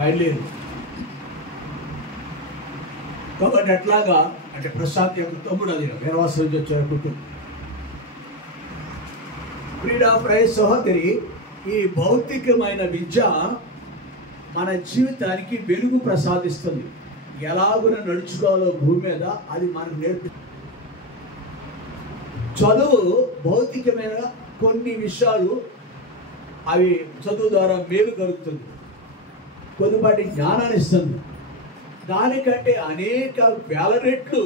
బయలుదేరు. కాబట్టి అట్లాగా అంటే ప్రశాంత్ యొక్క తమ్ముడు అది వీరవాసం నుంచి వచ్చారు కుటుంబం. క్రీడా ప్రియ సహోదరి, ఈ భౌతికమైన విద్య మన జీవితానికి వెలుగు ప్రసాదిస్తుంది. ఎలాగున నడుచుకోవాలో భూమి మీద అది మనకు నేర్పి చదువు భౌతికమైన కొన్ని విషయాలు అవి చదువు ద్వారా మేలు కలుగుతుంది, కొద్దిపాటి జ్ఞానాన్ని ఇస్తుంది. దానికంటే అనేక వేల రెట్లు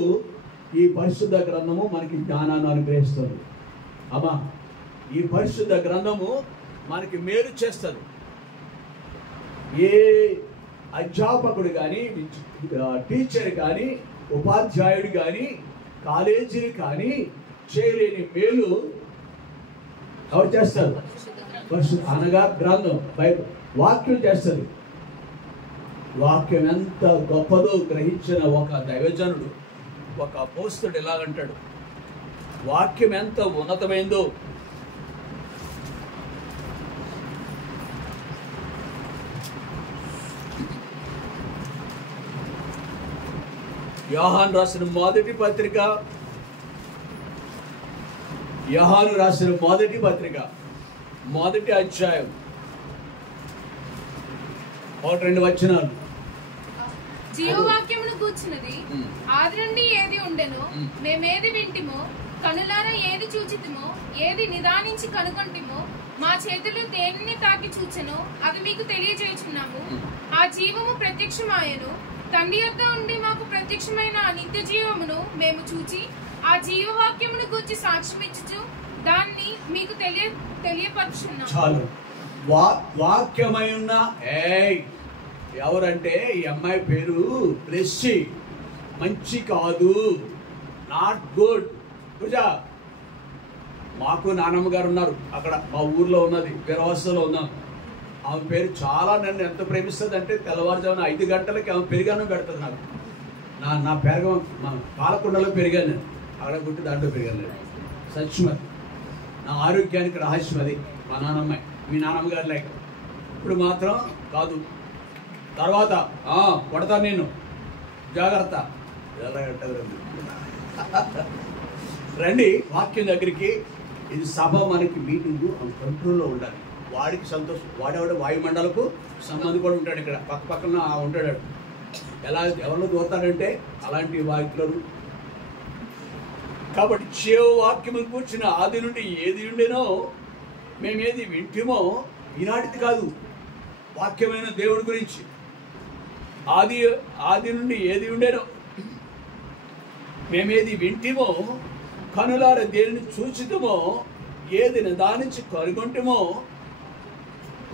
ఈ పరిశుద్ధ గ్రంథము మనకి జ్ఞానాన్ని అనుగ్రహిస్తుంది. అమ్మా, ఈ పరిశుద్ధ గ్రంథము మనకి మేలు చేస్తుంది. ఏ అధ్యాపకుడు కానీ, టీచర్ కానీ, ఉపాధ్యాయుడు కానీ, కాలేజీలు కానీ చేయలేని మేలు ఎవరు చేస్తారు? పరిశుద్ధ అనగా గ్రంథం, బైబిల్ వాక్యం చేస్తుంది. వాక్యం ఎంత గొప్పదో గ్రహించిన ఒక దైవజనుడు, ఒక అపోస్తలుడు ఎలాగంటాడు, వాక్యం ఎంత ఉన్నతమైందో. యోహాను రాసిన మొదటి పత్రిక, యోహాను రాసిన మొదటి పత్రిక, మొదటి అధ్యాయం 1-2 వచనాలు. జీవవాక్యమును కూర్చున్నది ఆది నుండి ఏది ఉండెనో, మేమేది వింటిమో, కనులారా ఏది చూచితిమో, ఏది నిదానించి కనుగొంటిమో, మా చేతులు దేనిని తాకి చూచెనో అది మీకు తెలియజేయుచున్నాము. ఆ జీవము ప్రత్యక్షమాయెను, తండ్రి యొద్ద ఉండి మాకు ప్రత్యక్షమైన ఆ నిత్య జీవమును మేము చూచి ఆ జీవవాక్యమును గూర్చి సాక్ష్యమిచ్చుచు దాన్ని మీకు తెలియపరుచున్నాము. చాలు. వాక్యమై ఉన్న ఎవరంటే ఈ అమ్మాయి పేరు బ్లెస్సీ. మంచి కాదు, నాట్ గుడ్. పూజా, మాకు నానమ్మ గారు ఉన్నారు అక్కడ, మా ఊర్లో ఉన్నది, వీరవాసంలో ఉన్నాం. ఆమె పేరు చాలా నన్ను ఎంత ప్రేమిస్తుంది అంటే తెల్లవారుజామున 5 గంటలకి ఆమె పెరిగాను పెడుతుంది నాకు. నా పెరగ పాలకొండలో పెరిగాను నేను, అక్కడ గుట్టి దాంట్లో పెరిగాను నేను. సత్యమది నా ఆరోగ్యానికి రహస్యం అది. మా నాన్నమ్మాయి, మీ నాన్నమ్మ గారు లేక ఇప్పుడు మాత్రం కాదు. తర్వాత కొడతా నేను, జాగ్రత్త. రండి వాక్యం దగ్గరికి. ఇది సభ, మనకి మీటింగు కంట్రోల్లో ఉండాలి. వాడికి సంతోషం, వాడేవాడు వాయుమండలకు సంబంధం కూడా ఉంటాడు. ఇక్కడ పక్క పక్కన ఉంటాడు. ఎవరిలో దూరతాడంటే అలాంటి వాక్యులను. కాబట్టి జీవవాక్యమును కూర్చున్న ఆది నుండి ఏది ఉండేనో, మేమేది వింటిమో, ఈనాటిది కాదు, వాక్యమైన దేవుడి గురించి. ఆది నుండి ఏది ఉండేనో, మేమేది వింటిమో, కనులార దేనిని చూచితమో, ఏది నిదానించి కనుగొంటమో,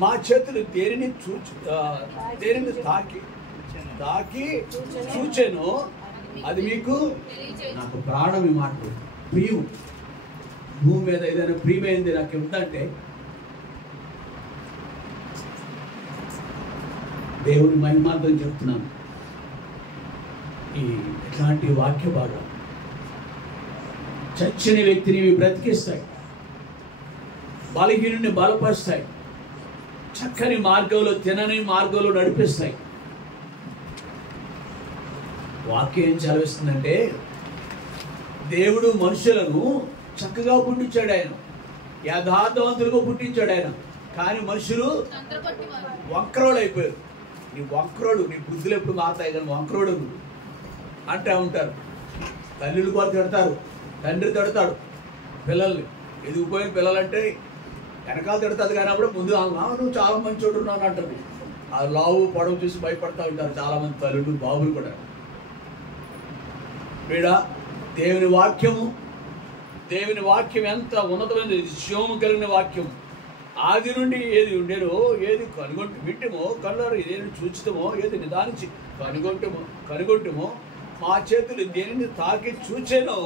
మా చేతులు దేనిని తాకి చూచెనో అది మీకు. నాకు ప్రాణం ఈ మాట, ప్రియం. భూమి మీద ఏదైనా ప్రియమైంది నాకు ఉందంటే దేవుని మహిమార్థం చెప్తున్నాను. ఇట్లాంటి వాక్య భాగం చచ్చిన వ్యక్తిని బ్రతికిస్తాయి, బలహీనుని బలపరుస్తాయి, చక్కని మార్గంలో, తినని మార్గంలో నడిపిస్తాయి. వాక్యం ఏం చదివిస్తుందంటే, దేవుడు మనుషులను చక్కగా పుట్టించాడు, ఆయన యథార్థవంతులుగా పుట్టించాడు ఆయన. కానీ మనుషులు వంక్రోడు అయిపోయారు. నీ వంక్రోడు, నీ బుద్ధులు ఎప్పుడు మారుతాయి కానీ వంక్రోడు అంటే ఉంటారు. తల్లులు కూడా తిడతారు, తండ్రి తిడతాడు పిల్లల్ని. ఎదిగిపోయిన పిల్లలంటే వెనకాల తిడతాది కానీ అప్పుడు ముందు నువ్వు చాలా మంచి చోటు ఉన్నావు అంటుంది. ఆ లావు పొడవు చూసి భయపడతా ఉంటారు చాలామంది తల్లులు, బాబులు కూడా. వీడా దేవుని వాక్యం ఎంత ఉన్నతమైనది, జీవము కలిగిన వాక్యం. ఆది నుండి ఏది ఉండేనో, ఏది వింటమో, కళ్ళారు ఏది చూచితమో, ఏది నిదానించి కనుగొంటమో, మా చేతులు దేనిని తాకి చూచెనో,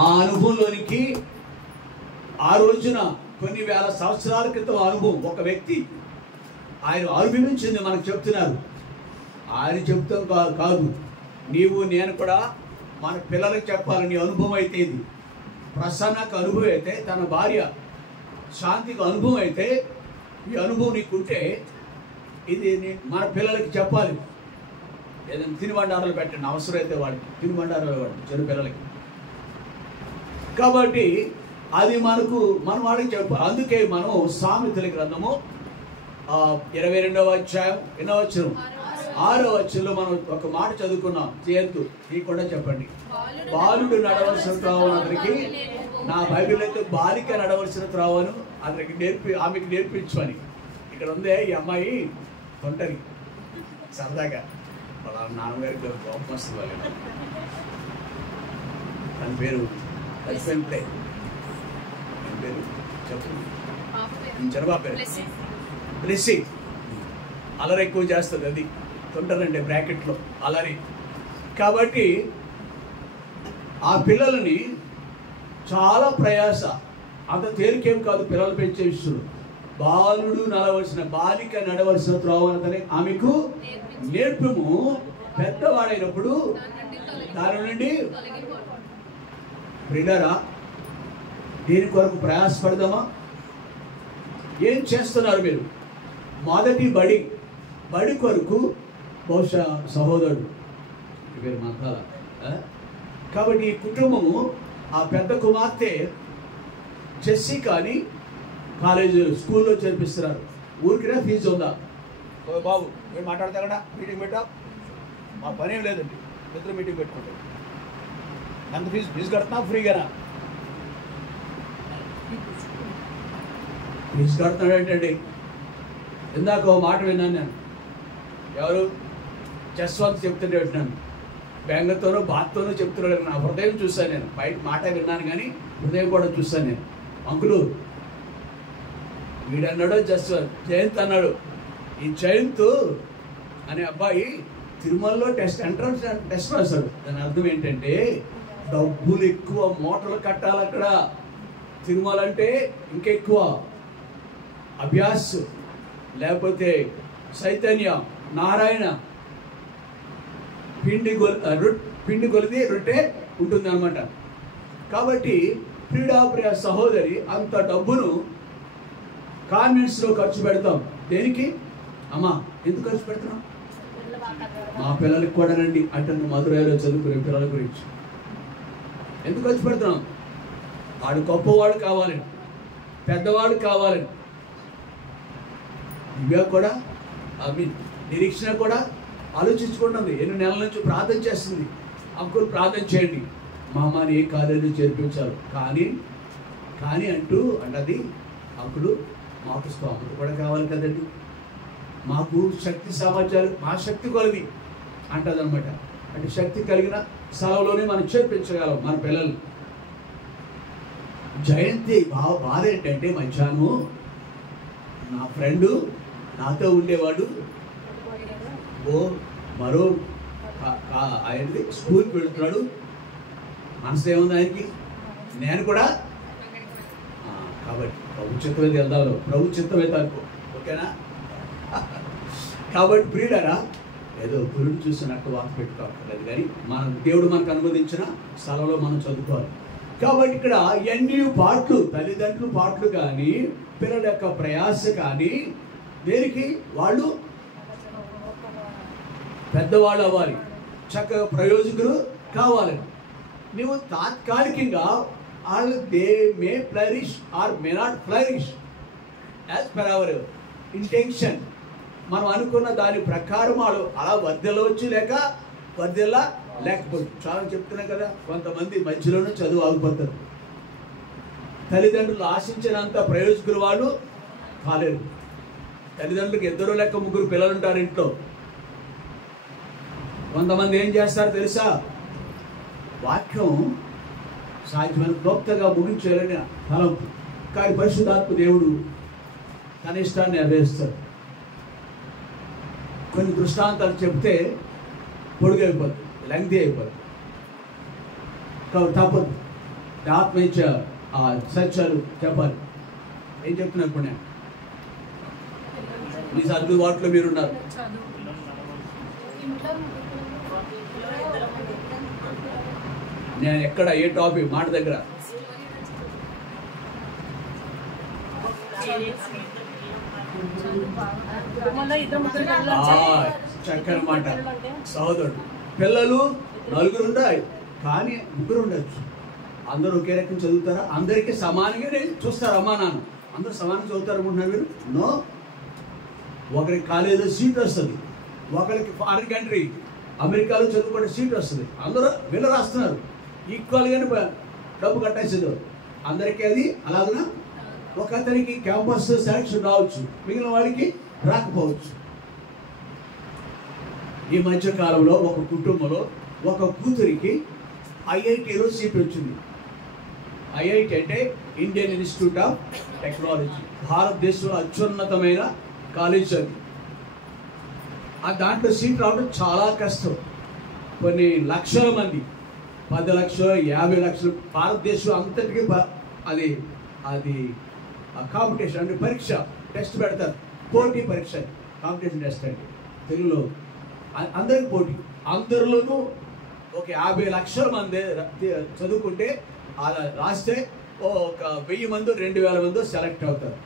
ఆ అనుభవంలోనికి ఆ రోజున కొన్ని వేల సంవత్సరాల క్రితం అనుభవం ఒక వ్యక్తి ఆయన అనుభవించింది మనకు చెప్తున్నారు. ఆయన చెప్తాం కాదు, నీవు నేను కూడా మన పిల్లలకు చెప్పాలి. నీ అనుభవం అయితే ఇది. ప్రసన్నకు అనుభవం అయితే, తన భార్య శాంతికి అనుభవం అయితే ఈ అనుభవం నీకుంటే ఇది మన పిల్లలకి చెప్పాలి. ఏదైనా తినుబండారాలు పెట్టండి, అవసరమైతే వాడికి తినుబండారాలు ఇవ్వండి చిన్న పిల్లలకి. కాబట్టి అది మన వాళ్ళకి చెప్పాలి. అందుకే మనం సామెతల గ్రంథము 22వ అధ్యాయం 6వ వచనంలో మనం ఒక మాట చదువుకున్నాం. చేయొద్దు తీయకుండా చెప్పండి. బాలుడు నడవలసిన త్రోవను అతనికి, నా బైబిల్ అయితే బాలిక నడవలసిన త్రోవను అతనికి ఆమెకి నేర్పించమని. ఇక్కడ ఉందే ఈ అమ్మాయి ఒంటరి, సరదాగా వాళ్ళ నాన్నగారికి కోపం వస్తుంది వాళ్ళు. తన పేరు పేరు చెప్పు, చంద్రబాబు పేరు బ్లెస్సీ. అలరి ఎక్కువ చేస్తుంది, అది తొంటరంటే బ్రాకెట్లో అలరి. కాబట్టి ఆ పిల్లలని చాలా ప్రయాస, అంత తేలికేం కాదు పిల్లలు పెంచే విషయంలో. బాలుడు నడవలసిన, బాలిక నడవలసిన త్రోవనతని ఆమెకు నేర్పుము, పెద్దవాడైనప్పుడు దాని నుండి. ప్రియులారా, దీని కొరకు ప్రయాసపడదామా? ఏం చేస్తున్నారు మీరు? మొదటి బడి కొరకు బహుశా సహోదరుడు పేరు మాట్లాడ. కాబట్టి ఈ కుటుంబము ఆ పెద్ద కుమార్తె చెస్సీ కానీ కాలేజీలో స్కూల్లో చేర్పిస్తున్నారు. ఊరికినా ఫీజు ఉందా? ఓ బాబు మీరు మాట్లాడితే కదా మీటింగ్ పెట్టా, మా పని ఏం లేదండి, ఇద్దరు మీటింగ్ పెట్టుకుంటాం. ఎంత ఫీజు కడుతున్నా? ఫ్రీగానా? ఫీజు కడుతున్నాడు ఏంటండి? ఇందాక ఓ మాట విన్నాను నేను, ఎవరు జస్వంత్ చెప్తుంటే విన్నాను, బెంగతోనూ బాత్తోనూ చెప్తున్నాడు. నా హృదయం చూశాను నేను, బయట మాట విన్నాను కానీ హృదయం కూడా చూశాను నేను. అంకులు వీడన్నాడు జస్వంత్, జయంత్ అన్నాడు, ఈ జయంత్ అనే అబ్బాయి తిరుమలలో ఎంట్రన్స్ టెస్ట్ రాశాడు. దాని అర్థం ఏంటంటే డబ్బులు ఎక్కువ, మూటలు కట్టాలి అక్కడ. తిరుమల అంటే ఇంకెక్కువ అభ్యాస్, లేకపోతే చైతన్య, నారాయణ, పిండి కొలిది రొట్టె ఉంటుంది అనమాట. కాబట్టి ప్రియ సహోదరి, అంత డబ్బును కాన్వెంట్స్లో ఖర్చు పెడతాం. దేనికి అమ్మా? ఎందుకు ఖర్చు పెడుతున్నాం? మా పిల్లలకి కూడా రండి అంటే మధురైలో చదువుకునే పిల్లల గురించి ఎందుకు ఖర్చు పెడుతున్నాం? వాడు గొప్పవాడు కావాలని, పెద్దవాడు కావాలని. దివ్య కూడా నిరీక్షణ కూడా ఆలోచించుకుంటుంది. 8 నెలల నుంచి ప్రార్థన చేస్తుంది. అంకుల్ ప్రార్థన చేయండి, మా అమ్మని ఏ కాలేజీలో చేర్పించారు. కానీ అంటది, అంకులు మాకు స్తోమత కూడా కావాలి కదండి, మాకు శక్తి సమాచారం, మా శక్తి కొలది అంటది అనమాట. అంటే శక్తి కలిగిన స్థలంలోనే మనం చేర్పించగలం మన పిల్లలు. జయంతి బాధ ఏంటంటే, మధ్యాహ్నం నా ఫ్రెండు నాతో ఉండేవాడు మరో ఆయనది స్కూల్కి వెళుతున్నాడు, మనసు ఏముంది ఆయనకి, నేను కూడా. కాబట్టి ప్రభు చిత్తమైతే వెళ్దాం, ప్రభు చిత్తమైతే అనుకో, ఓకేనా? కాబట్టి ప్రియులారా, ఏదో గురుడు చూసినట్టు వాక్ పెట్టుకోవట్లేదు, కానీ మన దేవుడు మనకు అనుమతించిన స్థలంలో మనం చదువుకోవాలి. కాబట్టి ఇక్కడ ఎన్ని పాటలు, తల్లిదండ్రులు పాటలు కానీ, పిల్లల యొక్క ప్రయాస కానీ, దేనికి వాళ్ళు పెద్దవాళ్ళు అవ్వాలి, చక్కగా ప్రయోజకులు కావాలని. నువ్వు తాత్కాలికంగా they may flourish or may not flourish as per our intention. మనం అనుకున్న దాని ప్రకారం వాళ్ళు అలా వర్ధిల్లవచ్చు, లేక వర్ధిల్ల లేకపోవచ్చు. చాలా చెప్తున్నాం కదా, కొంతమంది మధ్యలోనే చదువు ఆగిపోతారు. తల్లిదండ్రులు ఆశించినంత ప్రయోజకులు వాళ్ళు కాలేరు. తల్లిదండ్రులకు 2 లేక 3 పిల్లలు ఉంటారు ఇంట్లో. కొంతమంది ఏం చేస్తారు తెలుసా? వాక్యం సాధ్యమైన క్లుప్తంగా ముగించాలని ఫలం, కానీ పరిశుద్ధాత్మ దేవుడు తన ఇష్టాన్ని నెరవేరుస్తాడు. కొన్ని దృష్టాంతాలు చెప్తే పొడుగు అయిపోతుంది, లెంగ్తీ అయిపోతుంది. కాబట్టి తప్పదు, ఆత్మ ఇచ్చే సత్యాలు చెప్పాలి. ఏం చెప్తున్నా ఇప్పుడు నేను? మీ సర్దుబాటులో మీరున్నారు. నేను ఎక్కడ ఏ టాపిక్ మాట దగ్గర చక్కని మాట. సహోదరుడు పిల్లలు నలుగురు ఉండాలి, కానీ ముగ్గురు ఉండొచ్చు. అందరూ ఒకే రకం చదువుతారా? అందరికీ సమానంగానే చూస్తారు అమ్మా నాన్న. అందరూ సమానంగా చదువుతారు అనుకుంటున్నారు మీరు? నో. ఒకరికి కాలేజీలో సీట్ వస్తుంది, ఒకరికి ఫారిన్ కంట్రీ అమెరికాలో చదువుకునే సీట్ వస్తుంది. అందరూ వీళ్ళు రాస్తున్నారు, ఈక్వల్గానే డబ్బు కట్టేసేది అందరికీ. అది అలాగనా? ఒక అతనికి క్యాంపస్ సెలక్షన్ రావచ్చు, మిగిలిన వాడికి రాకపోవచ్చు. ఈ మధ్య కాలంలో ఒక కుటుంబంలో ఒక కూతురికి ఐఐటిలో సీట్ వచ్చింది. ఐఐటి అంటే ఇండియన్ ఇన్స్టిట్యూట్ ఆఫ్ టెక్నాలజీ, భారతదేశంలో అత్యున్నతమైన కాలేజ్ అది. దాంట్లో సీట్ రావడం చాలా కష్టం. కొన్ని లక్షల మంది, 10 లక్షలు 50 లక్షలు, భారతదేశం అంతటికి అది అది కాంపిటీషన్ అంటే పరీక్ష, టెస్ట్ పెడతారు. పోటీ పరీక్ష, కాంపిటీషన్ టెస్ట్ అంటే తెలుగులో. అందరికి పోటీ. అందరిలోనూ ఒక 50 లక్షల మంది చదువుకుంటే అలా రాస్తే ఒక 1000 మంది 2000 మంది సెలెక్ట్ అవుతారు,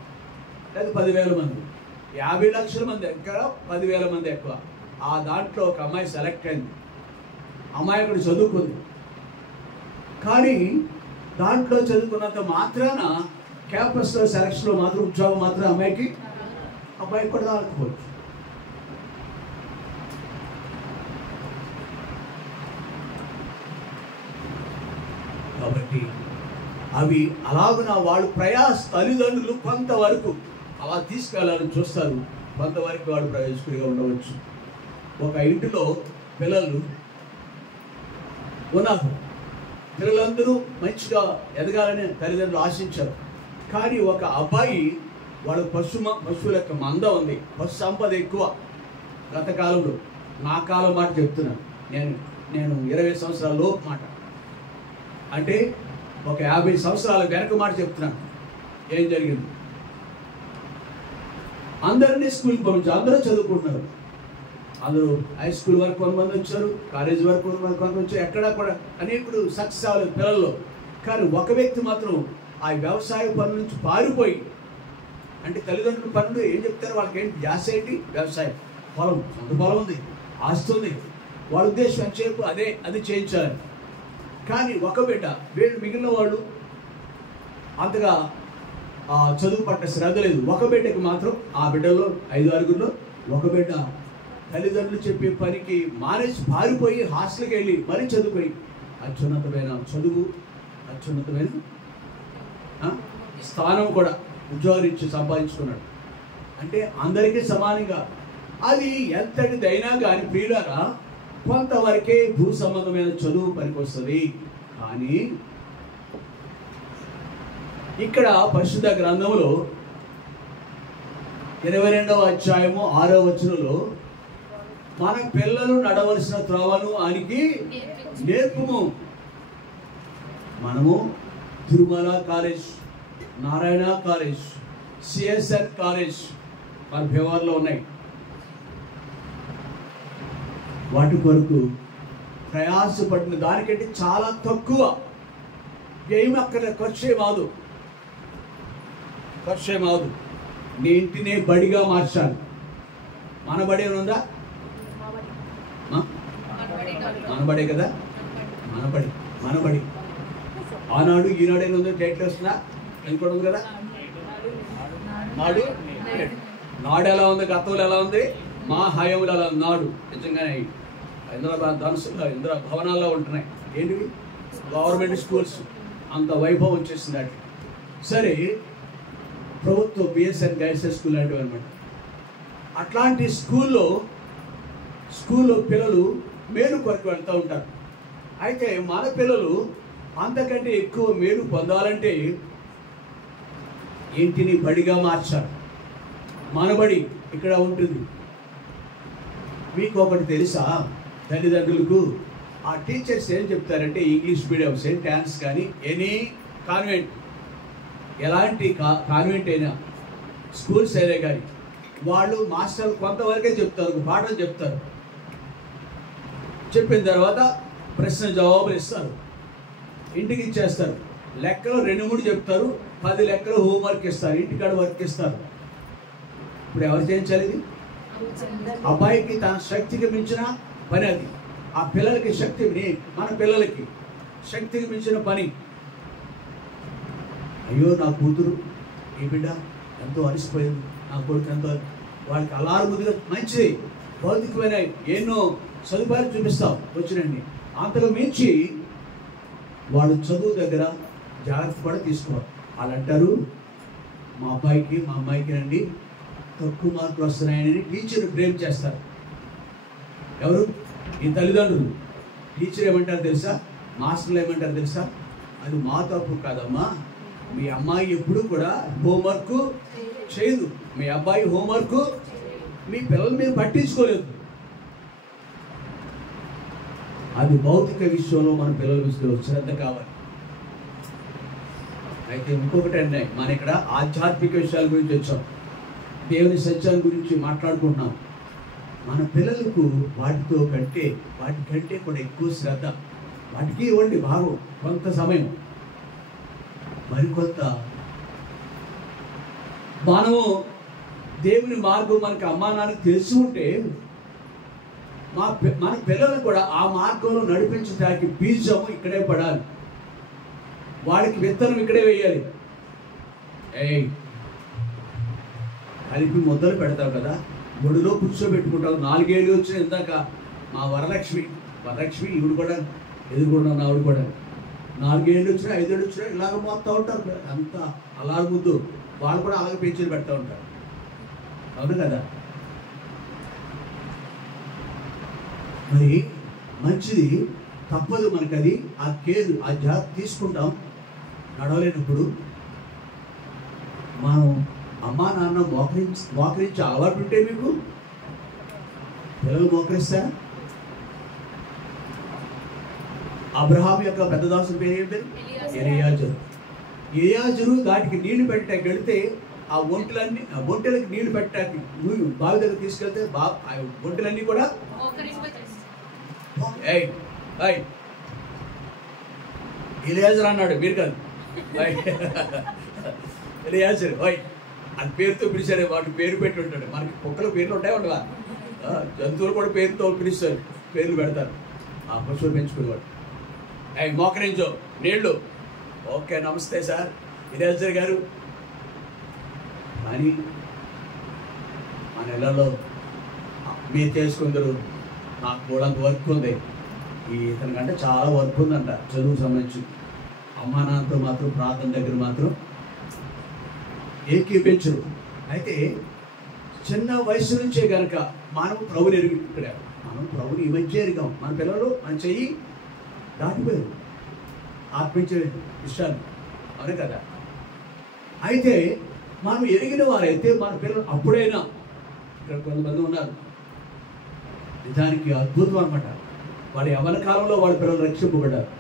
లేదా 10,000 మంది. 50 లక్షల మంది ఎక్కువ, 10,000 మంది ఎక్కువ. ఆ దాంట్లో ఒక అమ్మాయి సెలెక్ట్ అయింది. అమ్మాయి అక్కడ చదువుకుంది, కానీ దాంట్లో చదువుకున్నంత మాత్రాన క్యాంపస్లో సెలక్షన్లో మాత్రం ఉద్యోగం మాత్రం అమ్మాయికి కూడా రాకపోవచ్చు. కాబట్టి అవి అలాగున వాళ్ళు తల్లిదండ్రులు కొంతవరకు అలా తీసుకెళ్ళాలని చూస్తారు, కొంతవరకు వాడు ప్రయోజకుడిగా ఉండవచ్చు. ఒక ఇంటిలో పిల్లలు ఉన్నారు, పిల్లలందరూ మంచిగా ఎదగాలని తల్లిదండ్రులు ఆశించారు. కానీ ఒక అబ్బాయి వాడు పశువుల యొక్క మంద ఉంది, పశు సంపద ఎక్కువ. గత కాలంలో, నా కాలం మాట చెప్తున్నాను, నేను 20 సంవత్సరాల లోపు మాట, అంటే ఒక 50 సంవత్సరాల వెనక మాట చెప్తున్నాను. ఏం జరిగింది? అందరినీ స్కూల్కి పంపించారు, అందరూ చదువుకుంటున్నారు. అందరూ హై స్కూల్ వరకు కొంతమంది వచ్చారు, కాలేజ్ వరకు కొంతమంది వచ్చారు. ఎక్కడా కూడా అనేకుడు సక్సెస్ అవ్వలేదు పిల్లల్లో. కానీ ఒక వ్యక్తి మాత్రం ఆ వ్యవసాయ పనుల నుంచి పారిపోయి, అంటే తల్లిదండ్రుల పనులు ఏం చెప్తారు వాళ్ళకి, ఏంటి ధ్యాస ఏంటి? వ్యవసాయం, పొలం, సొంత పొలం ఉంది, ఆస్తుంది. వాళ్ళ ఉద్దేశం ఎంతసేపు అది చేయించాలని. కానీ ఒక బిడ్డ, వీళ్ళు మిగిలిన వాళ్ళు అంతగా చదువు పట్ల శ్రద్ధ లేదు. ఒక బిడ్డకి మాత్రం, ఆ బిడ్డలో 5-6 ఒక బిడ్డ తల్లిదండ్రులు చెప్పే పనికి మానేసి పారిపోయి హాస్టల్కి వెళ్ళి మరీ చదువుపోయి అత్యున్నతమైన చదువు, అత్యున్నతమైన స్థానం కూడా ఉద్యోగం ఇచ్చి సంపాదించుకున్నాడు. అంటే అందరికీ సమానంగా. అది ఎంతటిదైనా కానీ ప్రియులారా, కొంతవరకే భూ సంబంధమైన చదువు పనికొస్తుంది. కానీ ఇక్కడ పరిశుద్ధ గ్రంథంలో 22వ అధ్యాయము 6వ వచనంలో, మన పిల్లలు నడవలసిన త్రోవను ఆయనకి నేర్పుము. మనము Tirumala college, Narayana college, CSN college మన భీమవరంలో ఉన్నాయి. వాటి కొరకు ప్రయాసపడిన దానికంటే చాలా తక్కువ, ఏమి అక్కడ ఖర్చేమాదు. నీ ఇంటినే బడిగా మార్చాలి. మన బడి ఉందా? మనబడే కదా, మనబడి. ఆనాడు ఈనాడు ఏదో టైటిల్ వస్తుందా? ఇంకోటి ఉంది కదా, నాడు ఎలా ఉంది, గతంలో ఎలా ఉంది, మా హయంలో ఎలా ఉంది. నాడు నిజంగానే ఇంద్ర భవనాల్లో ఉంటున్నాయి. ఏంటివి? Government schools. అంత వైభవం వచ్చేసింది అట్లా. సరే, ప్రభుత్వ బిఎస్ఎన్ గైడ్స్ స్కూల్ లాంటివి అనమాట. అట్లాంటి స్కూల్లో పిల్లలు మేలు కొరకు వెళ్తూ ఉంటారు. అయితే మన పిల్లలు అంతకంటే ఎక్కువ మేలు పొందాలంటే ఇంటిని బడిగా మార్చాలి. మనబడి ఇక్కడ ఉంటుంది. మీకు ఒకటి తెలుసా? తల్లిదండ్రులకు ఆ టీచర్స్ ఏం చెప్తారంటే, ఇంగ్లీష్ మీడియం, సెయింట్ యాన్స్ కానీ ఎనీ కాన్వెంట్, ఎలాంటి కాన్వెంట్ అయినా, స్కూల్స్ అయినా కానీ, వాళ్ళు మాస్టర్లు కొంతవరకే చెప్తారు, పాఠం చెప్తారు. చెప్పిన తర్వాత ప్రశ్న జవాబులు ఇస్తారు, ఇంటికి ఇచ్చేస్తారు. లెక్కలు 2-3 చెప్తారు, 10 లెక్కలు హోంవర్క్ ఇస్తారు, ఇంటికాడ వర్క్ ఇస్తారు. ఇప్పుడు ఎవరు చేయించాలి ఇది? అబ్బాయికి తన శక్తికి మించిన పని అది. ఆ పిల్లలకి శక్తిని, మన పిల్లలకి శక్తికి మించిన పని. అయ్యో నా కూతురు, ఈ బిడ్డ ఎంతో అలసిపోయింది, నా కొడుకు ఎంతో, వాళ్ళకి అలారుముదిగా మంచిది భౌతికమైన ఎన్నో సదుపాయాలు చూపిస్తాం వచ్చినండి. అంతకు మించి వాళ్ళు చదువు దగ్గర జాగ్రత్త కూడా తీసుకోవాలి. వాళ్ళు అంటారు మా అబ్బాయికి మా అమ్మాయికి రండి తక్కువ మార్కులు వస్తున్నాయని టీచర్ని బ్లేమ్ చేస్తారు. ఎవరు? ఈ తల్లిదండ్రులు. టీచర్ ఏమంటారు తెలుసా? మాస్టర్లు ఏమంటారు తెలుసా? అది మా తప్పు కాదమ్మా, మీ అమ్మాయి ఎప్పుడు కూడా హోంవర్క్ చేయదు, మీ అబ్బాయి హోంవర్క్, మీ పిల్లలు మీరు పట్టించుకోలేదు. అది భౌతిక విషయంలో మన పిల్లల విషయంలో శ్రద్ధ కావాలి. అయితే ఇంకొకటి అండి, మన ఇక్కడ ఆధ్యాత్మిక విషయాల గురించి వచ్చాం, దేవుని సత్యాల గురించి మాట్లాడుకుంటున్నాం. మన పిల్లలకు వాటికంటే కూడా ఎక్కువ శ్రద్ధ వాటికి ఇవ్వండి. భాగం కొంత సమయం, మరికొంత మనము దేవుని మార్గం మనకు అమ్మా నాన్నకి తెలిసి ఉంటే మన పిల్లలు కూడా ఆ మార్గంలో నడిపించడానికి బీజము ఇక్కడే పడాలి, వాడికి విత్తనం ఇక్కడే వేయాలి. కలిపి ముద్దలు పెడతావు కదా, గుడిలో కూర్చోబెట్టుకుంటావు. 4 ఏళ్ళు వచ్చిన ఇందాక మా వరలక్ష్మి ఈవిడ కూడా ఎదుర్కొన్నాను, ఆవిడ కూడా 4 ఏళ్ళు వచ్చినా 5 ఏళ్ళు వచ్చినా ఇలాగ మోస్తూ ఉంటారు. అంతా అలాగ ముద్దు, వాళ్ళు కూడా అలాగే పెంచులు పెడతా ఉంటారు. అవును కదా? మరి మంచిది, తప్పదు మనకి అది. ఆ కేర్, ఆ జాగ్రత్త తీసుకుంటాం. నడవలేనప్పుడు మనం అమ్మా నాన్న మోకరించి అలవాటు ఉంటే మీకు పిల్లలు మోకరిస్తారా? అబ్రహాం యొక్క పెద్ద దాసుని పేరు ఏం పేరు? ఎలియాజరు దాటికి నీళ్లు పెట్టడానికి వెళితే ఆ ఒంటెలకి నీళ్లు పెట్టడానికి బావి దగ్గర తీసుకెళ్తే ఆ ఒంటెలన్నీ కూడా ఎలియాజర్ అన్నాడు, మీరు కాదు. ఎలియాజర్ అది పేరుతో పిలిచారు, వాటి పేరు పెట్టి ఉంటాడు. మనకి కుక్కలు పేర్లు ఉంటాయి, ఉండవా? జంతువులు కూడా పేరుతో పిలుస్తారు, పేర్లు పెడతారు. ఆ పశువులు పెంచుకునేవాడు. మోకరించో నీళ్ళు. ఓకే, నమస్తే సార్ ఎలియాజర్ గారు. కానీ మన నెలలో మీరు చేసుకుందరు, నాకు కూడా వర్క్ ఉంది, ఇతనికంటే చాలా వర్క్ ఉందంట చదువుకు సంబంధించి. అమ్మా నాన్నతో మాత్రం ప్రార్థన దగ్గర మాత్రం ఏకీపించరు. అయితే చిన్న వయసు నుంచే కనుక మనం ప్రభుని ఇక్కడ మనం ప్రభుని ఈ మధ్య ఎరిగాం. మన పిల్లలు మన చెయ్యి దాటిపోయారు ఆత్మించే విషయాలు, అవును కదా? అయితే మనం ఎరిగిన వారైతే మన పిల్లలు అప్పుడైనా, ఇక్కడ కొంతమంది ఉన్నారు నిజానికి అద్భుతం అనమాట, వాళ్ళ యవ్వన కాలంలో వాళ్ళ పిల్లలు రక్షింపబడ్డారు.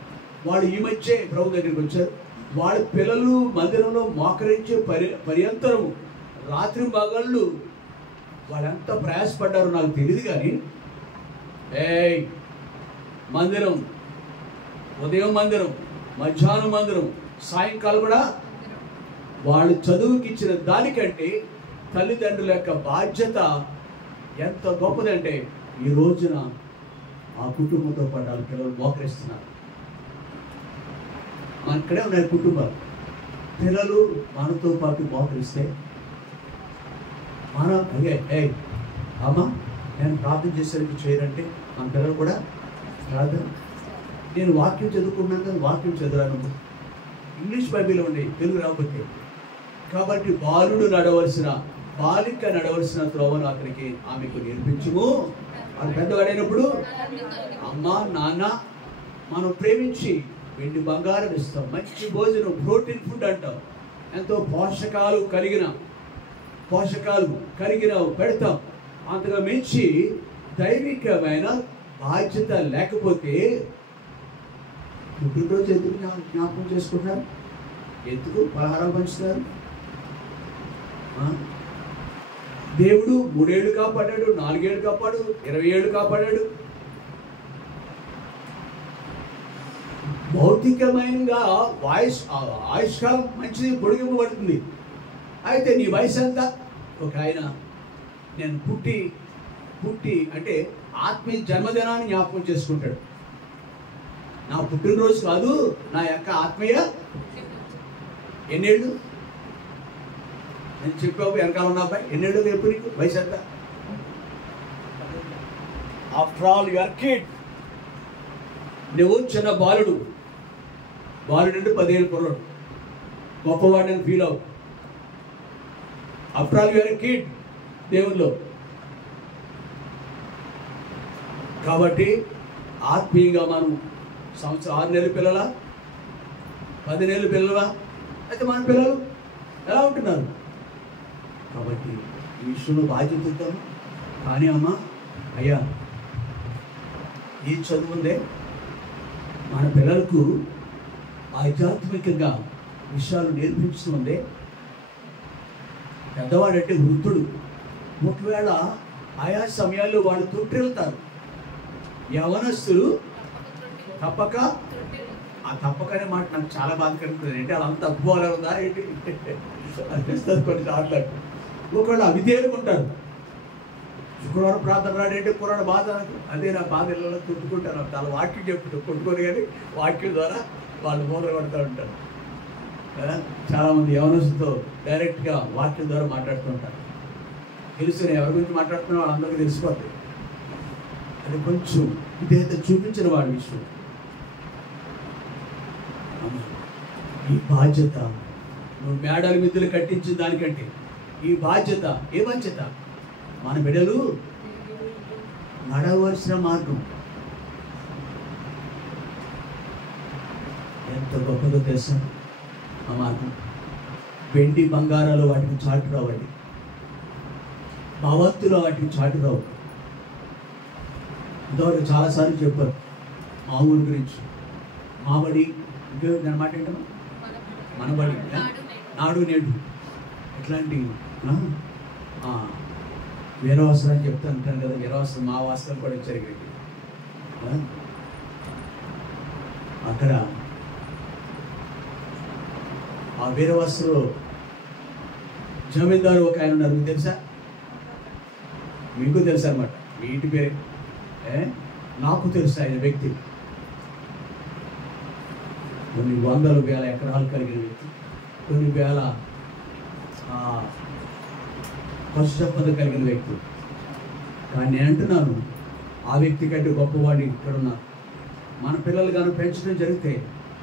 వాళ్ళు ఈ మధ్య ప్రభు దగ్గరికి వచ్చారు. వాళ్ళ పిల్లలు మందిరంలో మోకరించే పర్యంతరము రాత్రి పగళ్ళు వాళ్ళెంత ప్రయాసపడ్డారో నాకు తెలియదు. కానీ మందిరం, ఉదయం మందిరం, మధ్యాహ్నం మందిరం, సాయంకాలం కూడా వాళ్ళు చదువుకి ఇచ్చిన దానికంటే తల్లిదండ్రుల యొక్క బాధ్యత ఎంత గొప్పదంటే ఈ రోజున ఆ కుటుంబంతో పాటు వాళ్ళ పిల్లలు మోకరిస్తున్నారు. మన ఇక్కడే ఉన్నాయి కుటుంబాలు, పిల్లలు మనతో పాటు మోకరిస్తే మనం అమ్మ నేను ప్రార్థన చేసేసరికి చేయరంటే మన పిల్లలు కూడా ప్రార్థన. నేను వాక్యం చదువుకున్నాను కానీ వాక్యం చదివాను, ఇంగ్లీష్ బైబిల్ ఉండే, తెలుగు రాకపోతే. కాబట్టి బాలిక నడవలసిన త్రోవను అతనికి ఆమెకు నేర్పించుము. అది పెద్దవాడైనప్పుడు అమ్మ నాన్న మనం ప్రేమించి వెండి బంగారం ఇస్తాం, మంచి భోజనం, ప్రోటీన్ ఫుడ్ అంటాం, ఎంతో పోషకాలు కలిగిన పెడతాం. అంతగా మించి దైవికమైన బాధ్యత లేకపోతే పుట్టినరోజు ఎందుకు జ్ఞాపకం చేసుకుంటారు? ఎందుకు పలహారాలు పంచుతారు? దేవుడు 3 ఏళ్ళు కాపాడాడు, 4 ఏళ్ళు కాపాడు, 20 ఏళ్ళు కాపాడాడు. భౌతికమైనగా ఆయుష్కాలం మంచిది, పొడిగింపబడుతుంది. అయితే నీ వయసు ఎంత? ఒక ఆయన నేను పుట్టి అంటే ఆత్మీయ జన్మదినాన్ని జ్ఞాపకం చేసుకుంటాడు. నా పుట్టినరోజు కాదు, నా యొక్క ఆత్మీయ ఎన్నేళ్ళు నేను చెప్పావు వెనకాల ఉన్న అబ్బాయి ఎన్నేళ్ళు ఎప్పుడు నీకు వయసు ఎంత? After all your kid. నువ్వు చిన్న బాలుడు అంటే 10 ఏళ్ళు కుర్రాడు, గొప్పవాడిని ఫీల్ అవు. ఆఫ్టర్ ఆల్ యువర్ కిడ్ దేవుల్లో. కాబట్టి ఆత్మీయంగా మనం సంవత్సరం 6 నెలల పిల్లలా 10 నెలల పిల్లలా అయితే మన పిల్లలు ఎలా ఉంటున్నారు? కాబట్టి ఈ విషయంలో బాధ్యత ఉంటాము. కానీ అమ్మ అయ్యా ఈ చదువు ఉందే మన పిల్లలకు ఆధ్యాత్మికంగా విషయాలు నేర్పించుకుందే. పెద్దవాడంటే వృద్ధుడు, ఒకవేళ ఆయా సమయాల్లో వాళ్ళు తొట్టిల్తారు. యవనస్తులు తప్పక, ఆ తప్పకనే మాట నాకు చాలా బాధ కలుగుతుంది. అంటే అలా అంత తప్పుకోవాలి ఉందా ఏంటి అనిపిస్తుంది కొన్నిసార్లు. ఒకవేళ అవిధేయులుకుంటారు. శుక్రవారం ప్రార్థన రాడంటే పురాణ బాధ అదే నా బాధ ఇళ్ళలో కొట్టుకుంటారు. చాలా వాక్యం చెప్తారు కొట్టుకొని, కానీ వాక్యం ద్వారా వాళ్ళు మూల పడుతూ ఉంటారు కదా. చాలామంది యవనస్తుతో డైరెక్ట్గా వాక్యం ద్వారా మాట్లాడుతూ ఉంటారు. తెలుసు ఎవరి గురించి మాట్లాడుతున్నా వాళ్ళందరికీ తెలిసిపోతుంది. అది కొంచెం విధేయత చూపించిన వాళ్ళ విషయం. ఈ బాధ్యత నువ్వు మేడల మిద్దులు కట్టించిన దానికంటే ఈ బాధ్యత, ఏ బాధ్యత? మన బిడ్డలు నడవలసిన మార్గం ఎంత గొప్పదో తెలుసా? ఆ మార్గం వెండి బంగారాలు వాటికి చాటు రావండి, భవంతులు వాటికి చాటు రావు. ఇంతవరకు చాలాసార్లు చెప్పారు మా ఊరి గురించి. మాబడి ఇంకా దాని మాట ఏంటమ్మా? మనబడి, నాడు నేడు, ఇట్లాంటి వీరవాసులు అని చెప్తూ ఉంటాను కదా. వీరవాసులు మా వాస్తవం కూడా వచ్చారు ఇక్కడికి. అక్కడ ఆ వీరవాసులో జమీందారు ఒక ఆయన ఉన్నారు. మీకు తెలుసా? మీకు తెలుసా అనమాట. మీ ఇంటి పేరే నాకు తెలుసు. ఆయన వ్యక్తి కొన్ని వందల వేల ఎకరాలు కలిగిన వ్యక్తి, కొన్ని వేల పశు సంపద కలిగిన వ్యక్తి. కానీ నేను అంటున్నాను, ఆ వ్యక్తి కంటే గొప్పవాడిని ఇక్కడ ఉన్నారు. మన పిల్లలు కానీ పెంచడం జరిగితే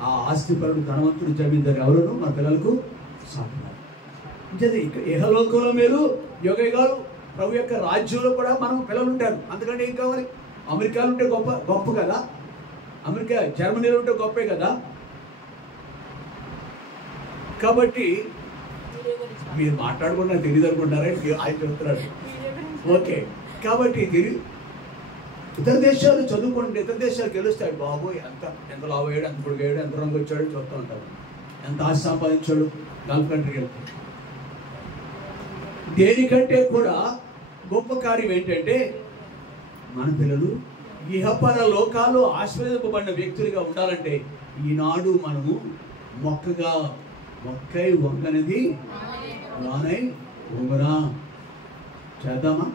ఆ ఆస్తిపరుడు ధనవంతుడు జమీందారు ఎవరు మన పిల్లలకు సాగున్నారు. ఇక్కడ ఇహలోకంలో మీరు యోగయ్యగారు ప్రభు యొక్క రాజ్యంలో కూడా మనం పిల్లలు ఉంటారు. అందుకంటే ఏం కావాలి? అమెరికాలో ఉంటే గొప్ప కదా, అమెరికా జర్మనీలో ఉంటే గొప్పే కదా. కాబట్టి మీరు మాట్లాడుకున్నా తెలియదు అనుకుంటారా? ఆయన చెప్తున్నాడు. ఓకే, కాబట్టి ఇతర దేశాలు చదువుకుంటే ఇతర దేశాలకు గెలుస్తాడు. బాబు ఎంత లావు అయ్యాడు, ఎంత పొడిగాడు, ఎంత రంగు వచ్చాడు చూస్తూ ఉంటాడు. ఎంత ఆశ సంపాదించాడు గల్ఫ్ కంట్రీకి వెళ్తే. దేనికంటే కూడా గొప్ప కార్యం ఏంటంటే మన పిల్లలు ఇహపర లోకాల్లో ఆశీర్వదింపబడిన వ్యక్తులుగా ఉండాలంటే ఈనాడు మనము మొక్కై వంగనిది వానై వంగునా. చేద్దామా?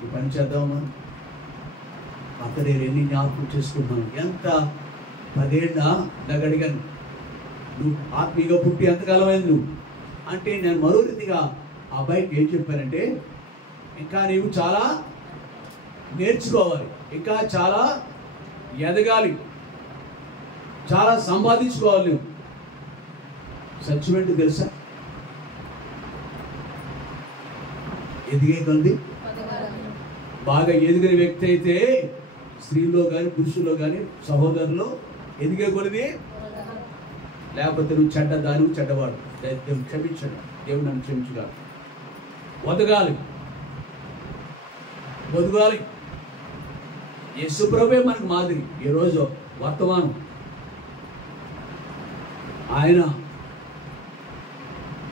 ఈ పని చేద్దామా? అతడే ఎన్ని జ్ఞాపకం చేసుకుంటున్నాను. ఎంత 10 ఏళ్ళ దగ్గడిగాను నువ్వు ఆత్మీయంగా పుట్టి ఎంతకాలం అయింది నువ్వు అంటే, నేను మరో రీతిగా ఆ అబ్బాయికి ఏం చెప్పానంటే, ఇంకా నీవు చాలా నేర్చుకోవాలి, ఇంకా చాలా ఎదగాలి, చాలా సంపాదించుకోవాలి. నువ్వు సత్యమేంటి తెలుసా? ఎదిగే కొద్ది బాగా ఎదిగిన వ్యక్తి అయితే స్త్రీలో కానీ పురుషుల్లో కానీ సహోదరులో ఎదిగే కొద్ది. లేకపోతే నువ్వు చెడ్డదాని చెడ్డవాడు. దేవుడు క్షమించండి, దేవుడు నన్ను క్షమించుగా. వదగాలి. యేసుప్రభువే మనకు మాదిరి. ఈరోజు వర్తమానం ఆయన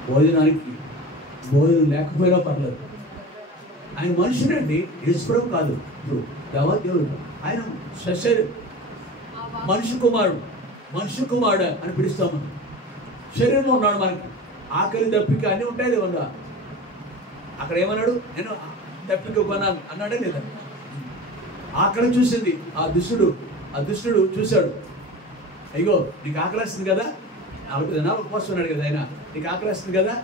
భోజనం లేకపోయినా పర్లేదు. ఆయన మనుషుడండి, యేసుప్రభు కాదు. ఇప్పుడు దేవుడు ఆయన మనిషి కుమారుడు అని పిలుస్తాం. మనం శరీరంలో ఉన్నాడు. మనకి ఆకలి దప్పిక అన్నీ ఉంటాయి. దేవంగా అక్కడ ఏమన్నాడు? నేను దప్పిక కొనాలి అన్నాడే లేదా? ఆకలి చూసింది ఆ దుష్టుడు చూశాడు. అయ్యో నీకు ఆకలిస్తుంది కదా, 40 దినాలు ఉపవాసం ఉన్నాడు కదా ఆయన, నీకు ఆకలిస్తుంది కదా,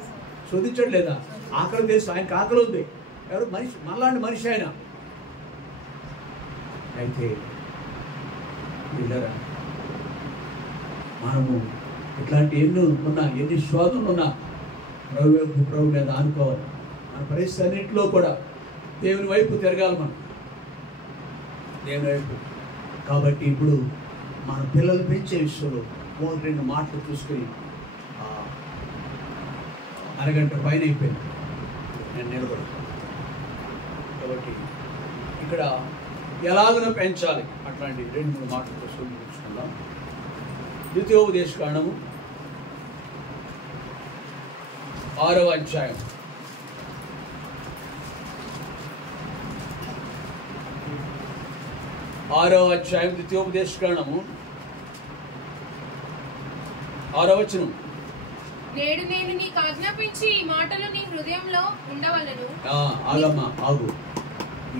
శోధించాడు లేదా? ఆకలి తెలుసు, ఆయనకు ఆకలి ఉంది. ఎవరు మనిషి, మనలాంటి మనిషి ఆయన. అయితే వీళ్ళరా మనము ఇట్లాంటి ఎన్ని శోధనలు ఉన్నా ప్రభు మీద ఆనుకోవాలి. మన పరిస్థితి అన్నింటిలో కూడా దేవుని వైపు తిరగాలి, మనం దేవుని వైపు. కాబట్టి ఇప్పుడు మన పిల్లలు పెంచే విషయంలో 2 మాటలు చూసుకుని అరగంట పైన అయిపోయింది, నేను నిలబడతాను. కాబట్టి ఇక్కడ ఎలాగనో పెంచాలి అట్లాంటి 2-3 మాటలు చూసుకుని చూసుకుందాం. ద్వితీయోపదేశకాండము 6వ అధ్యాయం 6వ అధ్యాయం ద్వితీయోపదేశకాండము 6వ వచనం. నేడు నేను నీకు ఆజ్ఞాపించి ఈ మాటలు నీ హృదయంలో ఉండవలెను. ఆగమ్మా ఆగు,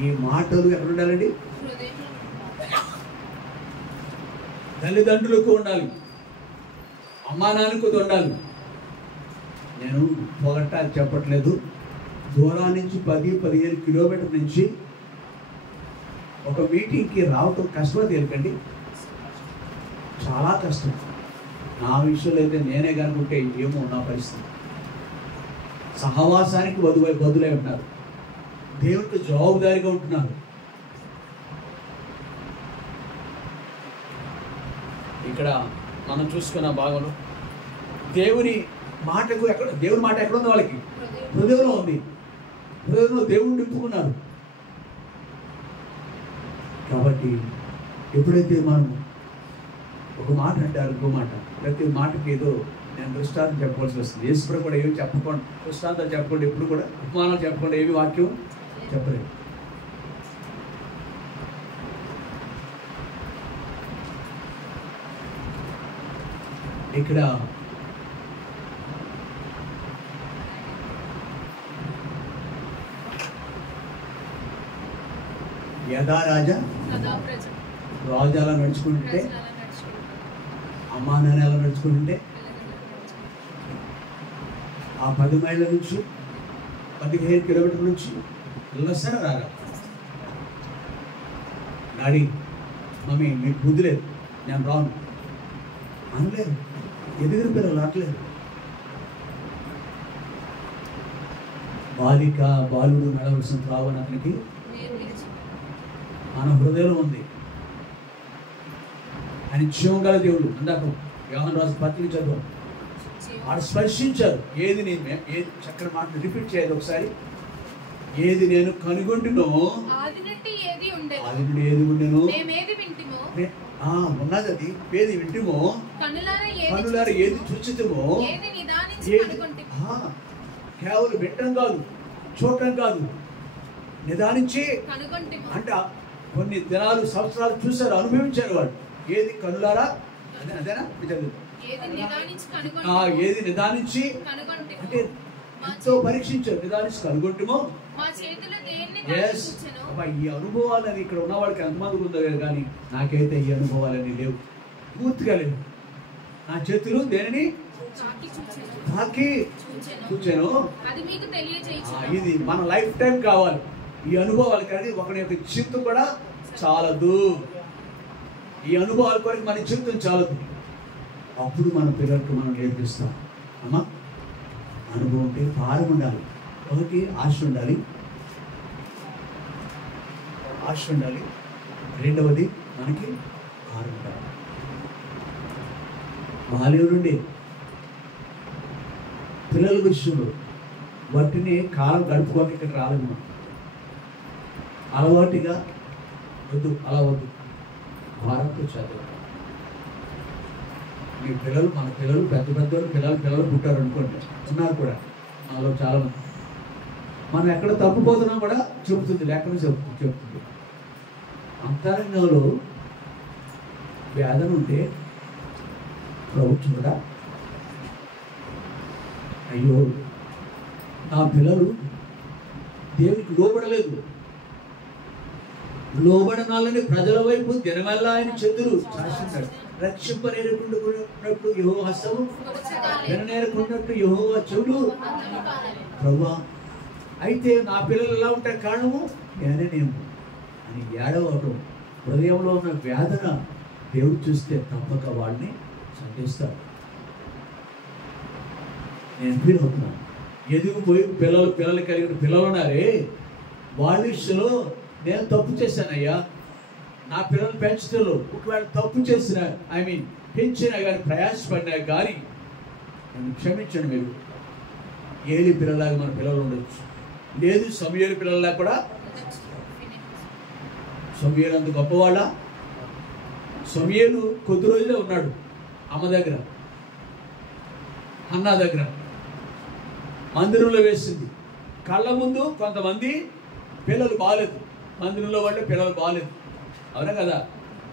ఈ మాటలు ఎక్కడ ఉండాలండి? హృదయంలో. తల్లిదండ్రులకు ఉండాలి, అమ్మా నాన్నకు ఉండాలి. నేను పొగట్టాలి చెప్పట్లేదు. దూరం నుంచి 10-15 కిలోమీటర్ల నుంచి ఒక మీటింగ్కి రావటం కష్టమో తెలియకండి, చాలా కష్టం. నా విషయంలో అయితే నేనే కనుకుంటే ఏమో నా పరిస్థితి. సహవాసానికి బదులై ఉంటున్నారు, దేవునికి జవాబుదారీగా ఉంటున్నారు. ఇక్కడ మనం చూసుకున్న భాగంలో దేవుని మాట ఎక్కడ ఉంది? వాళ్ళకి హృదయంలో ఉంది. హృదయంలో దేవుడు నింపుకున్నారు. కాబట్టి ఎప్పుడైతే మనం ఒక మాట అంటారు, ఇంకో మాట, ప్రతి మాటకి ఏదో నేను దృష్టాంతం చెప్పవలసి వస్తుంది. యేసు కూడా ఏమి చెప్పకుండా, దృష్టాంతాలు చెప్పకుండా, ఎప్పుడు కూడా ఉపమానాలు చెప్పకుండా ఏమి వాక్యం చెప్పలేదు. ఇక్కడ యథా రాజా రాజు అలా నడుచుకుంటే, అమ్మా నాన్న ఎలా నడుచుకుంటే, ఆ 10 మైళ్ళ నుంచి 15 కిలోమీటర్ల నుంచి వెళ్ళొస్తారా రాగా? డాడీ మమ్మీ మీకు బుద్ధి లేదు, నేను రాను అనలేదు. ఎదుగురు పిల్లలు రావట్లేదు. బాలుడు నడవలసిన త్రావని అతనికి మన హృదయంలో ఉంది. ఆయన జీవం గల దేవుడు. ఇందాక యోహాను రాజు పత్రిక చదువు, వాడు స్పర్శించారు. ఏది చక్కని మాట రిపీట్ చేయాలి ఒకసారి. ఏది నేను కనుగొంటునో, ఆది నుండి ఏది ఉండెను, ఉన్నది అది ఏది వింటిమో, కనులారా ఏది చూచితిమో, కేవలం వింటం కాదు, చూడటం కాదు, నిదానించి అంటే కొన్ని దినాలు సంవత్సరాలు చూశారు, అనుభవించారు వాళ్ళు. ఏది కనులారా, అదేనా ఏది నిదానించి అంటే ఎంతో పరీక్షించారు. నిదానించి కనుగొంటమో. ఈ అనుభవాలని ఇక్కడ ఉన్న వాళ్ళకి ఎంతమందికి ఉందో కానీ నాకైతే ఈ అనుభవాలని లేవు, పూర్తిగా లేవు. నా చేతులు దేనిని తాకి చూచాను. ఇది మన లైఫ్ టైం కావాలి ఈ అనుభవాలు. కానీ ఒకరి యొక్క జీవితం కూడా చాలదు. ఈ అనుభవాల కొరకు మన జీవితం చాలదు. అప్పుడు మన పిల్లలకు మనం నేర్పిస్తాం. అమ్మా అనుభవం ఉంటే భారం ఉండాలి. ఒకటి ఆశ ఉండాలి. రెండవది మనకి భారం ఉండాలి. బాల్యం నుండి పిల్లల విషయంలో వాటిని కాలం గడుపుకోవాలి. ఇక్కడ రాలేదు మనం అలవాటుగా వద్దు, అలా వద్దు, భారంతో చదువు. మీ పిల్లలు, మన పిల్లలు, పిల్లలు పుట్టారు అనుకోండి, ఉన్నారు కూడా మనలో చాలా మంది. మనం ఎక్కడ తప్పిపోతున్నాం కూడా చెబుతుంది, లేకుండా చెబుతుంది. అంతరంగంలో వేదన ఉంటే ప్రభుత్వం కూడా అయ్యో నా పిల్లలు దేవునికి లోబడలేదు. లోబడనాలని ప్రజల వైపు దినమెల్లా ఆయన చెదురు చాస్తున్నాడు. రక్షింపనేరుకున్నప్పుడు యెహోవా హస్తము, విననేరుకున్నట్టు యెహోవా చెవులు. ప్రభువా, అయితే నా పిల్లలు ఎలా ఉంటారు కారణము నేనేమో అని ఏడవడం, హృదయంలో ఉన్న వేదన దేవుడు చూస్తే తప్పక వాడిని సంధిస్తాడు. నేను ఫీల్ అవుతున్నాను. ఎదిగిపోయి పిల్లలు కలిగిన పిల్లలు ఉన్నారే, వాళ్ళ విషయంలో నేను తప్పు చేశానయ్యా, నా పిల్లలు పెంచుతూ ఒకవేళ తప్పు చేసిన పెంచినా కానీ ప్రయాసపడినా కానీ నన్ను క్షమించండి. మీరు ఏలి పిల్లలాగా మన పిల్లలు ఉండొచ్చు, లేదు సమూయేలు పిల్లలా కూడా. సమూయేలు అంత గొప్పవాళ్ళ? సమూయేలు కొద్ది రోజులే ఉన్నాడు అమ్మ దగ్గర, హన్నా దగ్గర, మందిరంలో వేసింది. కళ్ళ ముందు కొంతమంది పిల్లలు బాగాలేదు, మందిరంలో వాళ్ళే పిల్లలు బాగాలేదు, అవునా కదా?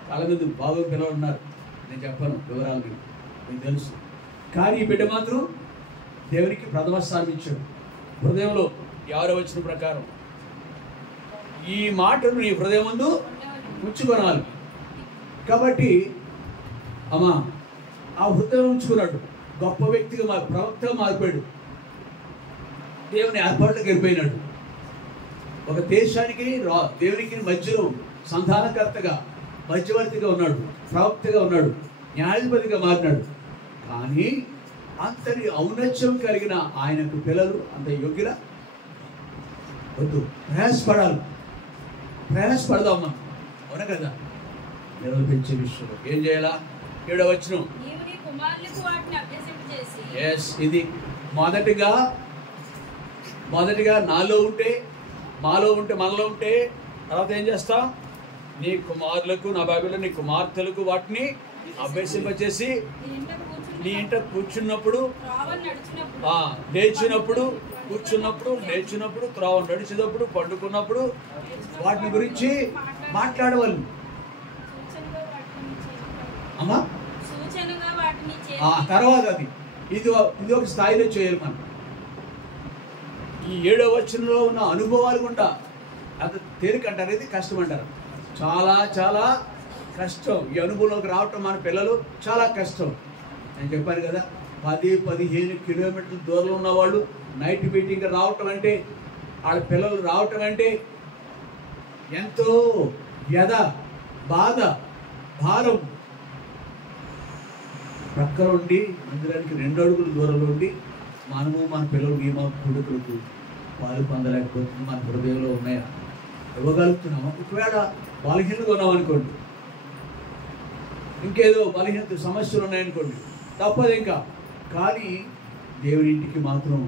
కళ్ళ ముందు బాగా పిల్లలు ఉన్నారు, నేను చెప్పను వివరాలు, మీకు తెలుసు. కానీ ఈ బిడ్డ మాత్రం దేవునికి ప్రథమ స్థానం ఇచ్చాడు. హృదయంలో 6వ వచనం ప్రకారం ఈ మాటను నీ హృదయం ముందు ఉంచుకోనాలి. కాబట్టి అమ్మా ఆ హృదయం ఉంచుకున్నాడు. గొప్ప వ్యక్తిగా ప్రవక్తగా మారిపోయాడు. దేవుని ఏర్పాట్లకు వెళ్ళిపోయినాడు. ఒక దేశానికి దేవునికి మధ్యలో సంధానకర్తగా, మధ్యవర్తిగా ఉన్నాడు, ప్రవక్తగా ఉన్నాడు, న్యాయాధిపతిగా మారినాడు. కానీ అంతటి ఔన్నత్యం కలిగిన ఆయనకు పిల్లలు అంత యోగ్యుల వద్దు. ప్రయాసపడదాం మనం, అవునా కదా? పిల్లలు పెంచే విషయంలో ఏం చేయాలా? 7వ వచనం, ఇది మొదటిగా నాలో ఉంటే, మాలో ఉంటే, మనలో ఉంటే, తర్వాత ఏం చేస్తాం? నీ కుమారులకు, నా బైబిల్లో నీ కుమార్తెలకు వాటిని అభ్యసింపచేసి నీ ఇంట కూర్చున్నప్పుడు, లేచినప్పుడు, కూర్చున్నప్పుడు, లేచినప్పుడు, త్రోవ నడిచినప్పుడు, పండుకున్నప్పుడు వాటిని గురించి మాట్లాడవాలి. అమ్మా తర్వాత ఇది ఒక స్థాయిలో చేయాలి మనం. ఈ 7వ వచనంలో ఉన్న అనుభవాలు గుండా అంత తేలిక అంటారు, ఇది కష్టం అంటారు. చాలా చాలా కష్టం. ఈ అనుభవంలోకి రావటం మన పిల్లలు చాలా కష్టం. నేను చెప్పాను కదా, 10-15 కిలోమీటర్ల దూరంలో ఉన్నవాళ్ళు నైట్ మీటింగ్ రావటం అంటే, వాళ్ళ పిల్లలు రావటం అంటే ఎంతో వ్యధ, బాధ, భారం. ప్రక్కన ఉండి మందిరానికి 2 అడుగుల దూరంలో ఉండి మనము మన పిల్లలు, మా కొడుకులకు పాలు పొందలేకపోతుంది. మన హృదయంలో ఉన్నాయా? ఇవ్వగలుగుతున్నాము. ఒకవేళ బలహీనగా ఉన్నాం అనుకోండి, ఇంకేదో బలహీనత సమస్యలు ఉన్నాయనుకోండి, తప్పదు ఇంకా. కానీ దేవుడి ఇంటికి మాత్రం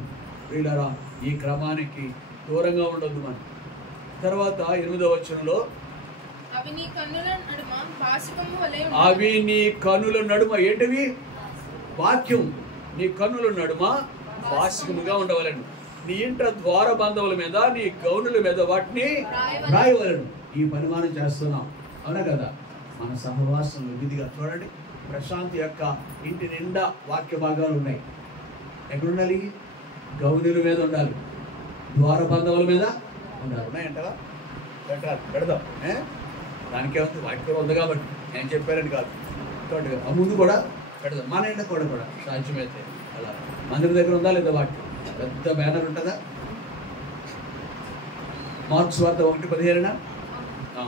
వీళ్ళరా ఈ క్రమానికి దూరంగా ఉండొద్దు మనం. తర్వాత 8వ వచనంలో, అవి నీ కన్నుల నడుమ ఏంటివి? వాక్యం. నీ కన్నుల నడుమ వాసికముగా ఉండవలను. నీ ఇంట ద్వార బంధముల మీద, నీ గౌనుల మీద వాటిని రాయవలను. ఈ పని మనం చేస్తున్నాం, అవునా కదా? మన సహవాసం విధిగా చూడండి. ప్రశాంత్ యొక్క ఇంటి నిండా వాక్య భాగాలు ఉన్నాయి. ఎక్కడుండాలి? గౌనుల మీద ఉండాలి, ద్వార బంధముల మీద ఉండాలి. ఉన్నాయంటవా? పెడదాం. దానికే ఉంది, వాక్యం ఉంది కాబట్టి నేను చెప్పారని కాదు. ఆ ముందు కూడా పెడదాం, మన ఇంట కూడా సాధ్యమైతే. అలా మందిరం దగ్గర ఉందా లేదా వాక్యం? పెద్ద బ్యానర్ ఉంటుందా? మార్క్స్ వార్త 1:17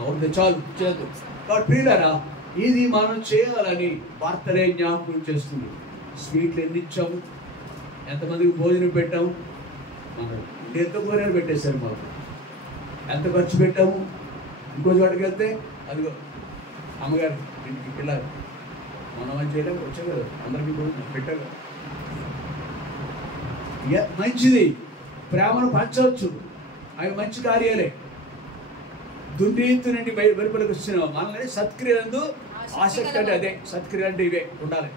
ఒకటి చాలు చేయదు. కాబట్టి ప్రియులారా, ఇది మనం చేయాలని వార్తలే జ్ఞాపకం చేస్తుంది. స్వీట్లు ఎన్ని ఇచ్చాము, ఎంతమందికి భోజనం పెట్టాము, మనం ఎంత భోజనాలు పెట్టేశారు మాకు, ఎంత ఖర్చు పెట్టాము. ఇంకో చోటకి వెళ్తే అదిగో అమ్మగారు ఇంటికి పిల్లలు మనం చేయడానికి వచ్చాం కదా, అందరికీ భోజనం పెట్టాం కదా. మంచిది, ప్రేమను పంచవచ్చు, అవి మంచి కార్యాలే. దుర్నీతి నుండి వెలుపలకు వచ్చిన మనల్ని సత్క్రియలందు ఆసక్తి అంటే అదే. సత్క్రియలు అంటే ఇవే ఉండాలి.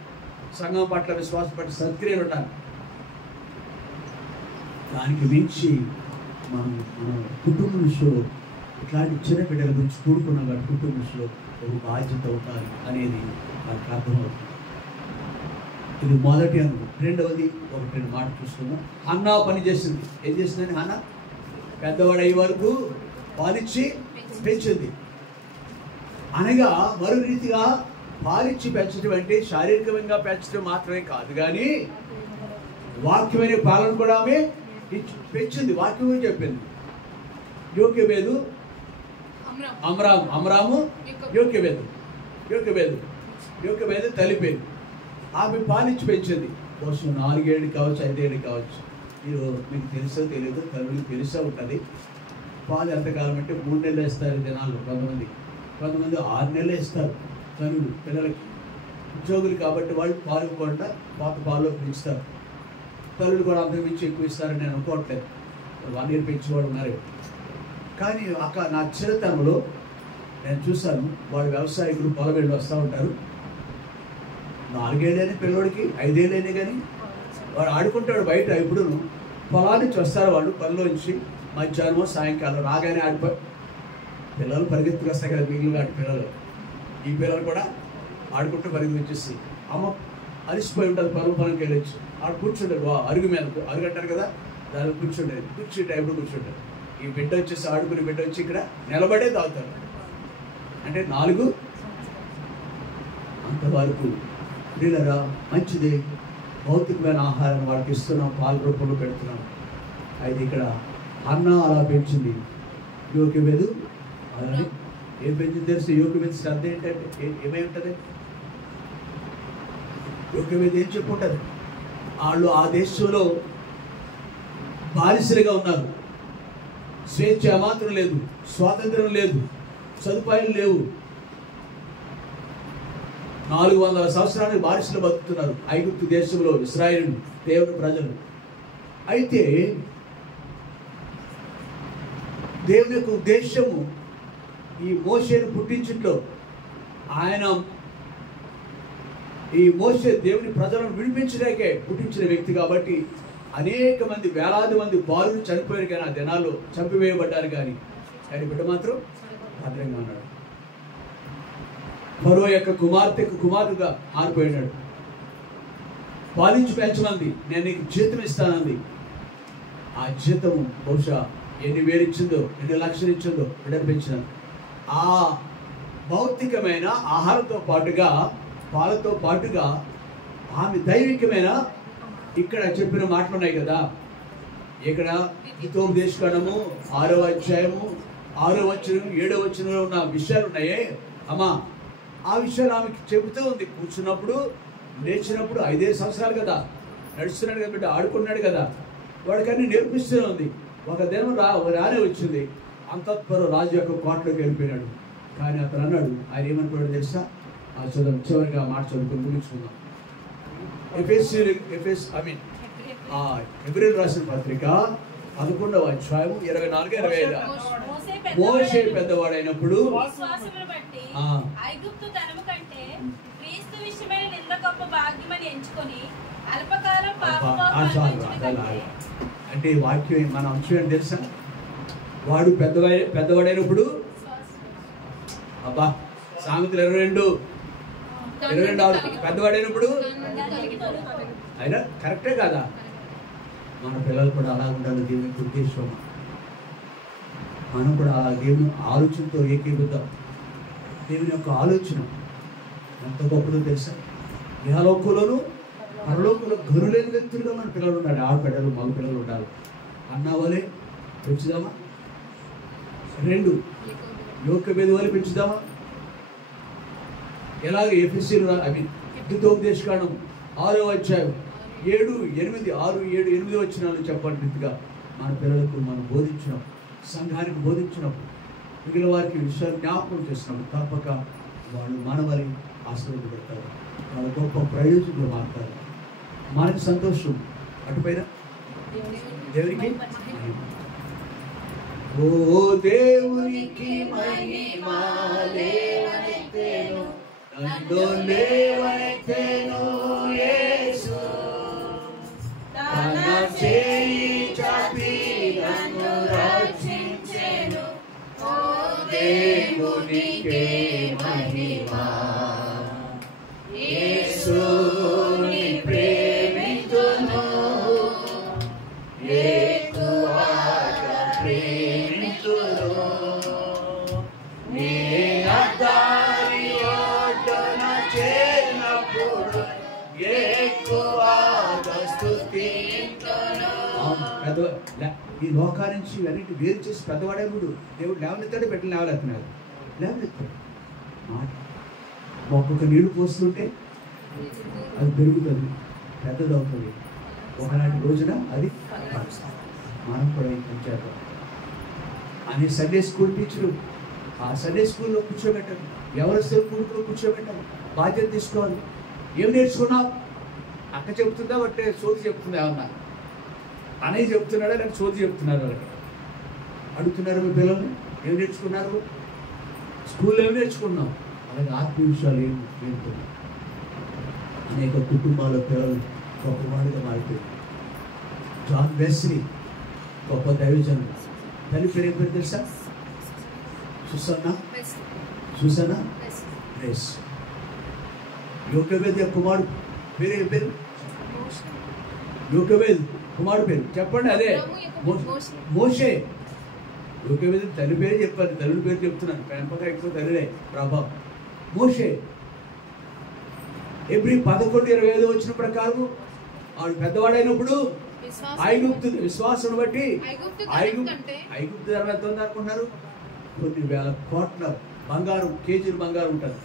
సంఘం పట్ల, విశ్వాసం పట్ల సత్క్రియలు ఉండాలి. దానికి మించి మనం కుటుంబ విషయంలో ఇట్లాంటి చిన్న బిడ్డల గురించి కూడుకున్నాం కాబట్టి కుటుంబ విషయంలో ఒక బాధ్యత ఉండాలి అనేది మనకు అర్థమవుతుంది. ఇది మొదటి అనుభవం. రెండవది, 1-2 మాట చూసుకుందాం. హన్నా పని చేసింది. ఏం చేసిందని? హన్నా పెద్దవాడయ్యే వరకు పాలిచ్చి పెంచింది. అనగా మరో రీతిగా పాలిచ్చి పెంచడం అంటే శారీరకంగా పెంచడం మాత్రమే కాదు, కానీ వాక్యమైన పాలన కూడా ఆమె పెంచింది. వాక్యం చెప్పింది. యోక్యబేదు అమ్రాము యోక్యబేదు తల్లిపేరు. ఆమె పాలిచ్చి పెంచింది. బహుశా 4 ఏళ్ళు కావచ్చు, 5 ఏళ్ళు కావచ్చు. మీరు మీకు తెలుసో తెలియదు, తల్లులకు తెలుసా ఉంటుంది. పాలు ఎంతకాలం అంటే 3 నెలలు ఇస్తారు జనాలు. కొంతమంది 6 నెలలు ఇస్తారు తల్లులు పిల్లలకి. ఉద్యోగులు కాబట్టి వాళ్ళు పాలు కూడా పాత పాలు పెంచుతారు. తల్లులు కూడా అంతకు మించి ఎక్కువ ఇస్తారని నేను అనుకోవట్లేదు. 1 ఇయర్ పెంచేవాడు ఉన్నారు. కానీ నా చిన్నతనంలో నేను చూశాను, వాడు వ్యవసాయకులు పొలం వెళ్ళి వస్తూ ఉంటారు. 4 ఏళ్ళైనా పిల్లవాడికి 5 ఏళ్ళైనా కానీ వాడు ఆడుకుంటాడు బయట. ఇప్పుడు పొలాల నుంచి వస్తారు వాళ్ళు పనిలోంచి, మధ్యాహ్నం సాయంకాలం రాగానే ఆడిపోయి పిల్లలు పరిగెత్తుకు వస్తాయి కదా, మిగిలిన పిల్లలు. ఈ పిల్లలు కూడా ఆడుకుంటూ పరిగెత్తి వచ్చేసి అమ్మ అలిసిపోయి ఉంటుంది, పొలంకి వెళ్ళొచ్చు. ఆడు కూర్చుంటారు అరుగు మీద, అరుగు అంటారు కదా, దాని కూర్చుంటారు. టైంలో కూర్చుంటారు. ఈ బిడ్డ వచ్చేసి ఆడుకుని బిడ్డ వచ్చి ఇక్కడ నిలబడే తాగుతారు. అంటే 4 అంతవరకు ప్రియులరా మంచిదే, భౌతికమైన ఆహారాన్ని వాళ్ళకి ఇస్తున్నాం, పాల రూపంలో పెడుతున్నాం. అయితే ఇక్కడ అన్న అలా పెంచింది. యోక్యబేదు అలానే ఏం పెంచింది తెలుసు? యోక్యబేదు శ్రద్ధ ఏంటంటే ఏమై ఉంటుంది? యోక్యబేదు ఏం చెప్పుంటుంది? వాళ్ళు ఆ దేశంలో బానిసలుగా ఉన్నారు. స్వేచ్ఛ మాత్రం లేదు, స్వాతంత్రం లేదు, సదుపాయాలు లేవు. 400 సంవత్సరానికి బానిసలు బతుకుతున్నారు ఐగుప్తు దేశంలో ఇశ్రాయేలు దేవుని ప్రజలు. అయితే దేవుని యొక్క ఉద్దేశము ఈ మోషేను పుట్టించట్లో, ఆయన ఈ మోషే దేవుని ప్రజలను విడిపించడానికే పుట్టించిన వ్యక్తి కాబట్టి అనేక మంది, వేలాది మంది బాలులు చనిపోయారు, కానీ ఆ దినాల్లో చంపివేయబడ్డారు. కానీ బిడ్డ మాత్రం భద్రంగా ఉన్నాడు. ఫరో యొక్క కుమారుడుగా మారిపోయినాడు. పాలించి పెంచమంది, నేను నీకు జీతం ఇస్తానంది. ఆ జీతం బహుశా ఎన్ని వేలు ఇచ్చిందో, ఎన్ని లక్షలు ఇచ్చిందో బిడ్డను పెంచినాను. ఆ భౌతికమైన ఆహారంతో పాటుగా, పాలతో పాటుగా ఆమె దైవికమైన, ఇక్కడ చెప్పిన మాటలు ఉన్నాయి కదా, ఇక్కడ హితోపదేశకాండము 6వ అధ్యాయము 6వ వచనం 7వ వచనంలో ఉన్న విషయాలు ఉన్నాయే అమ్మా, ఆ విషయాలు ఆమెకి చెబుతూ ఉంది. కూర్చున్నప్పుడు, లేచినప్పుడు 5 సంవత్సరాలు కదా, నడుస్తున్నాడు కదా బిడ్డ, ఆడుకున్నాడు కదా, వాడికి అన్ని నేర్పిస్తూనే ఉంది. ఒక దినం రానే వచ్చింది, అంతఃపుర రాజు యొక్క కోటలోకి వెళ్ళిపోయినాడు. కానీ అతను అన్నాడు, ఆయన ఏమనుకున్నాడు తెలుసా? ఆ చదువు చివరిగా మాట చదువుకొని ముగించుకుందాం. ఎబ్రీయులు రాసిన పత్రిక 11వ అధ్యాయం 24-25. మోషే పెద్దవాడైనప్పుడు ఐగుప్తు ధనము కంటే క్రీస్తు విషయమైన నింద గొప్ప భాగ్యమని ఎంచుకొని అల్పకాలం అంటే వాక్యం మన అంశం ఏంటి తెలుసా? వాడు పెద్దవాడైనప్పుడు, అబ్బా సామెతలు 22 పెద్దవాడైనప్పుడు అయినా కరెక్టే కదా. మన పిల్లలు కూడా అలా ఉండాలి, దేవుని ఉద్దేశం. మనం కూడా అలా దేవుని ఆలోచనతో ఏకీభూతం. దేవుని యొక్క ఆలోచన ఎంత గొప్పదో తెలుసా? ఇహలోకంలోనూ పరలోకంలో గరులేని వ్యక్తులుగా మన పిల్లలు ఉండాలి. ఆడపిల్లలు, మగ పిల్లలు ఉండాలి. అన్నవలే పెంచుదామా? 2 యోక్యబేదు వలె పెంచుదామా? ఎలాగ హితోపదేశకాండం 6వ అధ్యాయం 7, 8, 6, 7, 8 వచనాలు చెప్పండి రీతిగా మన పిల్లలకు మనం బోధించినాం, సంఘానికి బోధించినప్పుడు, మిగిలిన వారికి విషయాలు జ్ఞాపకం చేస్తున్నాం. తప్పక వాళ్ళు మనవరి ఆశీర్వదించబడతారు, వాళ్ళ గొప్ప ప్రయోజకులు మారుతారు. మనకి సంతోషం, అటుపైన దేవునికి ఓ దేవునికి మహిమా లేవనెత్తెను, నన్ను లేవనెత్తెను యేసు, తన చేయి చాపి నన్ను రక్షించెను. ఓ దేవునికే మహిమా, యేసుని ప్రేమితును ఎక్కువగా ఈ లోకాల నుంచి ఇవన్నిటి వేరు చేసి పెద్దవాడేప్పుడు దేవుడు లేవనెత్తాడు, పెట్టిన లేవనెత్తున్నాడు, లేవనెత్తాడు. ఒక్కొక్క నీళ్లు పోస్తుంటే అది పెరుగుతుంది, పెద్దదవుతుంది. ఒకనాటి రోజున అది మనం కూడా ఏం చేద్దాం అని సండే స్కూల్ టీచరు ఆ సండే స్కూల్లో కూర్చోబెట్టారు. ఎవరు స్కూల్లో కూర్చోబెట్టారు, బాధ్యత తీసుకోవాలి. ఏం నేర్చుకున్నావు? అక్క చెప్తుందా బట్టే సోది చెప్తుందా? ఏమన్నా అన్నయ్య చెప్తున్నాడా లేక సోది చెప్తున్నారు? అడుగుతున్నారు మీ పిల్లల్ని ఏం నేర్చుకున్నారు, స్కూల్లో ఏం నేర్చుకున్నావు? అలాగే ఆత్మీయ విషయాలు ఏం నేర్చుకున్నావు? అనేక కుటుంబాల పిల్లలు గొప్పవాడిగా మారిపోయింది. జాన్ వెస్లీ గొప్ప దైవజనుడు. తల్లి పేరు ఏం పేరు తెలుసా? Susanna press. యోకెబెద్ కుమారుడు పేరు ఏం పేరు? యోకెబెద్ కుమారుడు పేరు చెప్పండి. అదే మోషే. యోకెబెద్ తల్లి పేరు చెప్పారు, తల్లి పేరు చెప్తున్నాను. పెంపక ఎక్కువ తల్లిదే ప్రభావం. మోషే ఎబ్రి 11:25 వచ్చిన ప్రకారం వాడు పెద్దవాడైనప్పుడు ఐగుప్తు విశ్వాసం బట్టి ఐగుప్తు ధర ఎంత ఉంది అనుకుంటున్నారు? కొన్ని వేల కోట్ల బంగారం, కేజీలు బంగారం ఉంటుంది.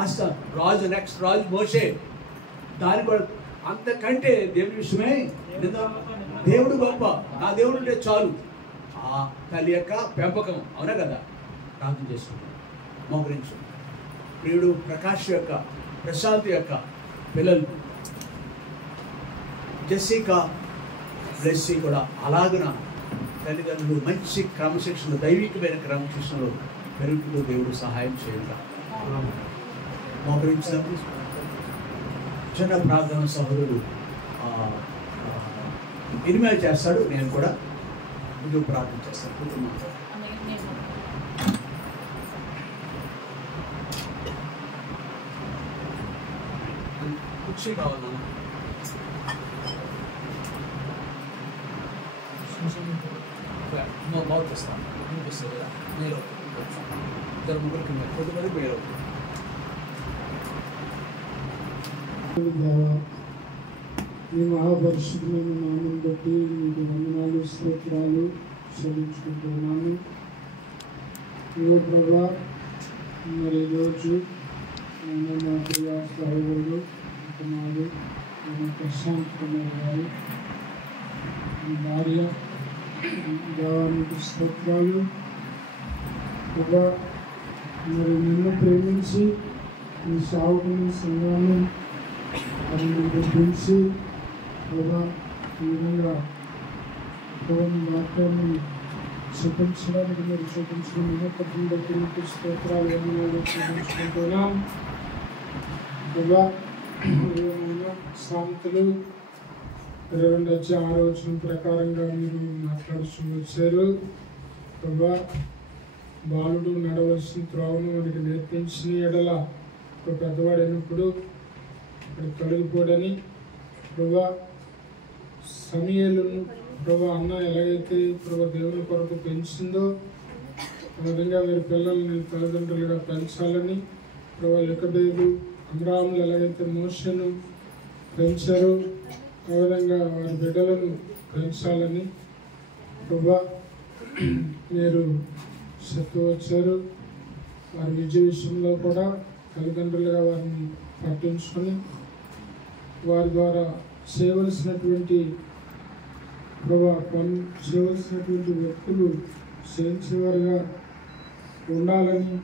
ఆస్త రాజు, నెక్స్ట్ రాజు మోషే. దాని కూడా అంతకంటే దేవుని విషయమే దేవుడు గొప్ప, నా దేవుడు ఉంటే చాలు. ఆ తల్లి యొక్క పెంపకం, అవునా కదా? ప్రార్థన చేసుకుంటాం, మోకరించు. ప్రియుడు ప్రకాష్ యొక్క, ప్రశాంత్ యొక్క పిల్లలు జెస్సికా, బ్లెస్సీ కూడా అలాగున తల్లిదండ్రులు మంచి క్రమశిక్షణ, దైవికమైన క్రమశిక్షణలో పెరుగుతూ దేవుడు సహాయం చేయాలి. మోకరించాం. చిన్న ప్రార్థన సహోదరుడు ఇనిమేల్ చేస్తాడు, నేను కూడా ముందు ప్రార్థన చేస్తాను. కుటుంబంతో కుర్చీ కావాలన్నా బాగు చేస్తాను. వినిపిస్తుంది కదా, మీరు ఇద్దరు ముగ్గురికి కొద్దిమంది మీరు మీ మహాపరిశుద్ధమైన నామం బట్టి మీకు వందనాలు, స్తోత్రాలు చెల్లించుకుంటున్నాను. ఇవో ప్రభా, మరి ఈరోజు మా ప్రియ సహోదరుడు కుమారుడు ప్రశాంత్ కుమార్ గారు, మీ భార్య దేవానికి స్తోత్రాలు. ప్రభా, మరి నిన్ను ప్రేమించి ఈ సాగుకుని సంఘాన్ని అది గురించి ప్రభా ఈ విధంగా వాక్యాన్ని చూపించడానికి మీరు చూపించిన వినోపం బట్టి మీకు స్తోత్రాలు చూపించుకుంటున్నాం. ప్రభా, సామెతలు 22:6 ప్రకారంగా మీరు మాట్లాడుతూ వచ్చారు. ప్రభా, బాలుడు నడవలసిన త్రోవను మనకి నేర్పించిన ఎడల ఒక పెద్దవాడైనప్పుడు అక్కడ తొలగిపోడని, ప్రభా సమూయేలును ప్రభా అన్న ఎలాగైతే ప్రభా దేవుని కొరకు పెంచిందో ఆ విధంగా వీరి పిల్లల్ని తల్లిదండ్రులుగా పెంచాలని, ప్రభా యోకెబెదు అబ్రాహాములు ఎలాగైతే మోషేను పెంచారో ఆ విధంగా వారి బిడ్డలను పెంచాలని ప్రభా మీరు చెప్తూ వచ్చారు. వారి విద్య విషయంలో కూడా తల్లిదండ్రులుగా వారిని పట్టించుకొని వారి ద్వారా చేయవలసినటువంటి ప్రభా చేయవలసినటువంటి వ్యక్తులు చేయించేవారుగా ఉండాలని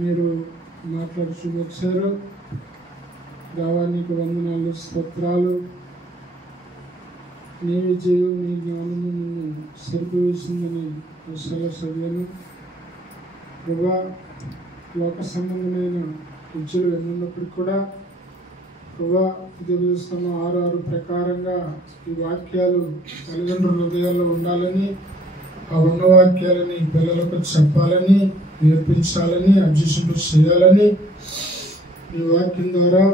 మీరు మాట్లాడుతూ వచ్చారు. దేవానికి వందనాలు, స్తోత్రాలు. నీ విజయం, నీ జ్ఞానము నిన్ను సరిపోయేసిందని విషయాలు చదివాను. ప్రభా, లోక సంబంధమైన విద్యలు ఎన్నున్నప్పటికీ కూడా ప్రభా ఉదయస్థానం 6:6 ప్రకారంగా ఈ వాక్యాలు తల్లిదండ్రుల హృదయాల్లో ఉండాలని, ఆ ఉన్న వాక్యాలని పిల్లలకు చెప్పాలని, నేర్పించాలని, అభ్యసింప చేయాలని ఈ వాక్యం ద్వారా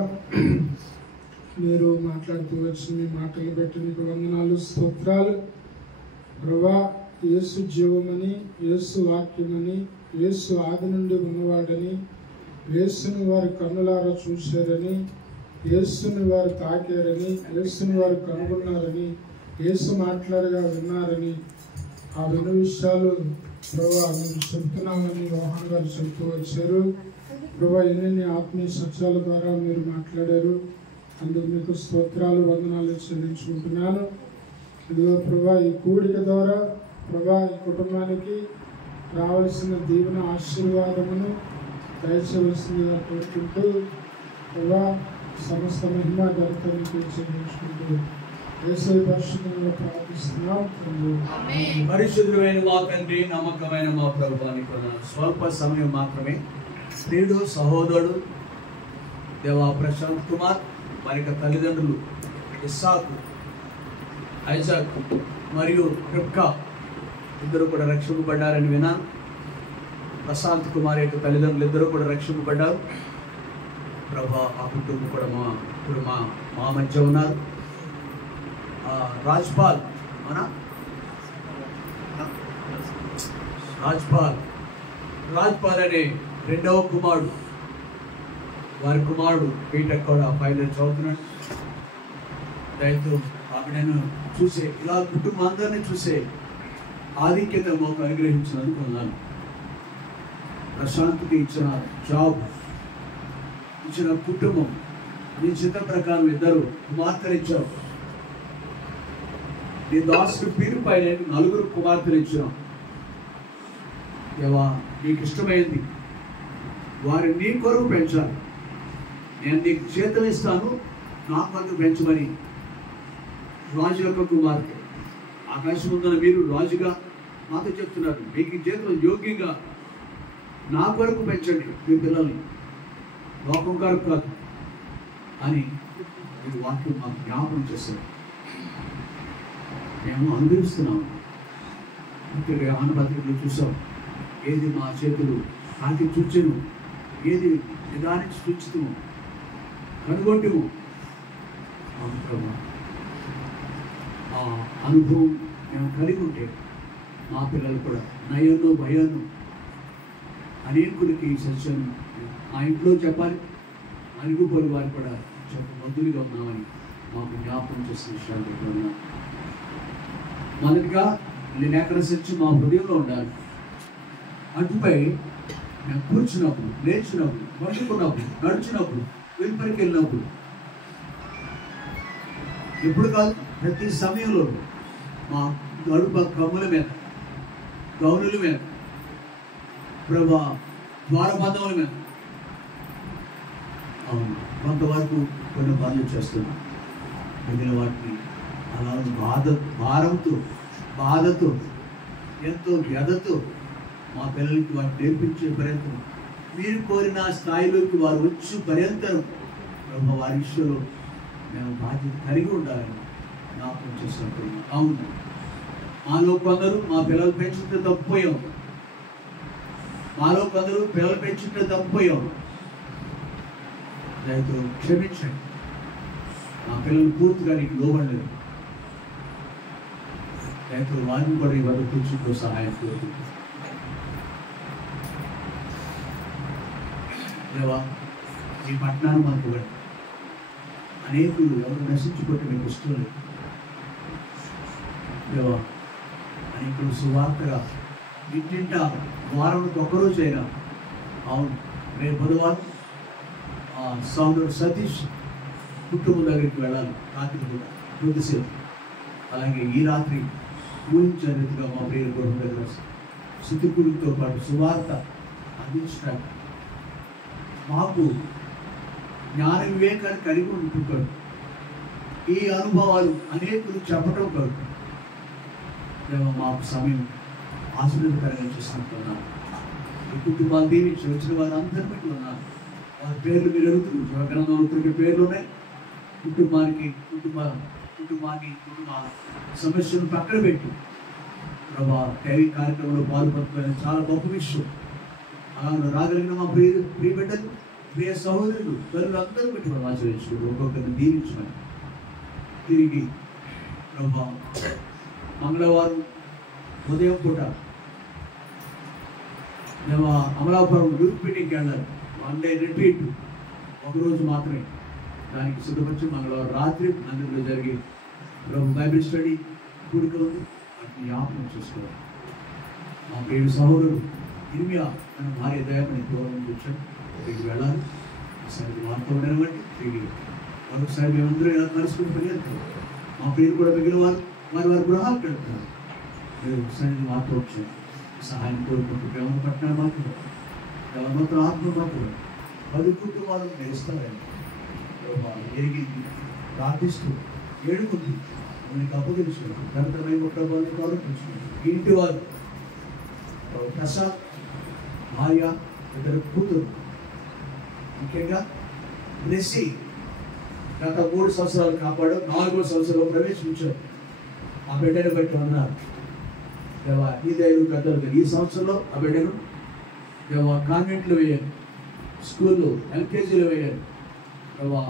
మీరు మాట్లాడుతూ వచ్చి మీ మాటలు బట్టి మీకు వందనాలు, స్తోత్రాలు. ప్రభా, యేసు జీవమని, యేసు వాక్యమని, యేసు ఆది నుండి ఉన్నవాడని, యేసుని వారి కన్నులారా చూశారని, యేసుని వారు తాకారని, యేసుని వారు కనుగొన్నారని యేసు మాట్లాడగా విన్నారని, ఆ విన్న విషయాలు ప్రభా మేము చెప్తున్నామని యోహాన్ గారు చెప్తూ వచ్చారు. ప్రభా ఎన్ని ఆత్మీయ సత్యాల ద్వారా మీరు మాట్లాడారు. అందుకు మీకు స్తోత్రాలు, వందనాలు చెల్లించుకుంటున్నాను. ఇదిగో ప్రభా ఈ కూడిక ద్వారా ప్రభా ఈ కుటుంబానికి రావాల్సిన దీవెన ఆశీర్వాదమును దయచేయవలసిందిగా కోరుకుంటూ ప్రభా సమస్త మహిమ ఘనతను చెల్లించుకుంటూ యేసయ్య పరిశుద్ధంగా ప్రార్థిస్తున్నాం. పరిశుద్ధమైన మా తండ్రి, నమ్మకమైన మా ప్రభువానికి స్వల్ప సమయం మాత్రమే స్త్రీడు సహోదరుడు దేవా ప్రశాంత్ కుమార్ వారి యొక్క తల్లిదండ్రులు ఇస్సాకు, ఐజాక్ మరియు రిబ్కా ఇద్దరు కూడా రక్షింపబడ్డారని విన్నాను. ప్రశాంత్ కుమార్ యొక్క తల్లిదండ్రులు ఇద్దరు కూడా రక్షింపబడ్డారు. ప్రభా ఆ కుటుంబం కూడా ఇప్పుడు మా మధ్య ఉన్నారు. రాజ్పాల్ అనే రెండవ కుమారుడు, వారి కుమారుడు బీటెక్ కూడా ఫైనల్ చదువుతున్నాడు. దయతో ఆవిడను చూసే, ఇలా కుటుంబం అందరినీ చూసే ఆధిక్యత మాకు అనుగ్రహించినందుకు ఉన్నాను. ప్రశాంత్కి ఇచ్చిన జాబ్, ఇచ్చిన కుటుంబం, నీ చిత్త ప్రకారం ఇద్దరు కుమార్తెలు ఇచ్చావు. నీ దాసుడు పీరు పైన 4 కుమార్తెలు ఇచ్చినాం. దేవా నీకు ఇష్టమైంది వారిని నీ కొరకు పెంచాలి. నేను నీకు జీతం ఇస్తాను, నా కొరకు పెంచమని రాజు యొక్క కుమార్తె, ఆకాశం ఉందని మీరు రాజుగా మాతో చెప్తున్నారు. మీకు జీతం యోగ్యంగా నా కొరకు పెంచండి మీ పిల్లల్ని, లోకం కొరకు కాదు అని మీరు వాక్యం మాకు జ్ఞాపకం చేస్తారు. మేము అనుభవిస్తున్నాము. ముఖ్యంగా ఆనపత్రికలు చూసాం. ఏది మా చేతులు కాకి చూచెను, ఏది నిదానికి సూచితము కనుగొంటము. ఆ అనుభవం మేము కలిగి ఉంటే మా పిల్లలు కూడా నయను భయాను అనేకులకి ఈ సత్యం మా ఇంట్లో చెప్పాలి, అరుగుపొరు వారు కూడా చెప్పబద్దులుగా ఉన్నామని మాకు జ్ఞాపకం చేసిన విషయాలు చెప్పారు. మొదటిగా నేను ఎక్కడ సత్యం మా హృదయంలో ఉండాలి. అటుపై మేము కూర్చున్నప్పుడు, లేచినప్పుడు, పడుకున్నప్పుడు, నడిచినప్పుడు, వెలుపలికి వెళ్ళినప్పుడు, ఎప్పుడు కాదు ప్రతి సమయంలో మా గడుప కమ్ముల మీద, గౌనుల మీద, ప్రభా ద్వారబంధముల మీద, అవును కొంతవరకు కొన్ని పనులు చేస్తున్నాం. మిగిలిన వాటిని అలా బాధతో ఎంతో వ్యధతో మా పిల్లలకి వాటిని నేర్పించే పర్యంతం, మీరు కోరిన స్థాయిలోకి వారు వచ్చి పర్యంతం ప్రభు వారి విషయంలో మేము బాధ్యత కలిగి ఉండాలని జ్ఞాపకం చేసినప్పుడు, అవును మాలో కొందరు మా పిల్లలు పెంచుంటే తప్పిపోయాం, మాలో కొందరు పిల్లలు పెంచుంటే తప్పిపోయాం. దయతో క్షమించండి. మా పిల్లలు పూర్తిగా నీకు లోబడలేదు. దయతో వారిని కూడా ఈ వరకు కూర్చుంటూ సహాయం కోరుకుంటున్నాను. దేవా ఈ పట్టణాన్ని మాకు ఇవ్వండి. అనేకులు ఎవరు నశించుకుంటే మీకు ఇష్టం లేదు దేవా. అనేకులు సువార్తగా ఇంటింటా వారానికి ఒక్కరోజైనా, అవును రేపు బుధవారం సోదరుడు సతీష్ కుటుంబం దగ్గరికి వెళ్ళాలి రాత్రి కూడా కొద్దిసేపు. అలాగే ఈ రాత్రి ఊహించిన రీతిగా మా ప్రియ గృహం దగ్గర శుతికుడితో పాటు సువార్త అందించడానికి మాకు జ్ఞాన వివేకాన్ని కలిగి ఉంటున్నాడు. ఈ అనుభవాలు అనేకులు చెప్పడం కాదు, మాకు సమయం ఆశీర్వాదకరంగా చేస్తున్నట్టున్నాను. ఈ కుటుంబాలు దీవించి వచ్చిన వారు అందరి బట్టి ఉన్నారు. వారి పేర్లు మీరు ఎరుగుతున్నారు, గ్రంథంలో పేర్లు ఉన్నాయి. కుటుంబాన్ని కుటుంబ సమస్యను పక్కన పెట్టి ప్రభా టీవీ కార్యక్రమంలో పాల్పడుతున్న చాలా గొప్ప విషయం. అలా రాగలిగిన మా ప్రియ బిడ్డలు, ప్రియ సహోదరులు, తల్లులు అందరూ పెట్టి మనం ఆచరించుకుంటూ ఒక్కొక్కరిని దీవించమని తిరిగి ప్రభా మంగళవారం ఉదయం పూట మేము అమలాపురం యూత్ మీటింగ్కి వెళ్ళాలి. 1 డే రిట్రీట్, ఒకరోజు మాత్రమే. దానికి సిద్ధపరిచి మంగళవారం రాత్రి మందిరంలో జరిగి ప్రభు బైబిల్ స్టడీ కూడిక ఉంది, వాటిని జ్ఞాపకం చేసుకోవాలి. మా ప్రియుడు సహోదరుడు ఇర్మియా తన భార్య దయమని దూరం కూర్చొని తిరిగి వెళ్ళాలి. ఈసారి వార్త ఉండనివ్వండి, తిరిగి మరొకసారి మేమందరూ ఇలా కలుసుకుని పరిగెత్తాం. మా ప్రియులు కూడా మిగిలిన వారు వారి గృహాలకు వెళ్తున్నారు. మీరు సరైన వార్త వచ్చారు, సహాయం కోరుకుంటూ ప్రేమ పట్టణాలు మాత్రం మాత్రం ఆత్మ మాత్రం 10 కుటుంబాలను మెరుస్తారండి. ఎరిగి ప్రార్థిస్తూ ఏడుకుంటూ మనకి అప్పగించుకున్నాం. ఘనతమైన ప్రభావాన్ని ఆలోచించుకున్నాం. ఇంటి వారు ప్రసాద్ భార్య 2 కూతురు, ముఖ్యంగా బ్లెస్సీ గత 3 సంవత్సరాలు కాపాడు, 4వ సంవత్సరంలో ప్రవేశించారు. ఆ బిడ్డను బట్టి ఉన్నారు దేవా. ఈ దైవ పెద్దలు ఈ సంవత్సరంలో ఆ బిడ్డను దేవా కాన్వెంట్లు వేయాలి, స్కూల్లో ఎల్కేజీలో వేయాలి దేవా.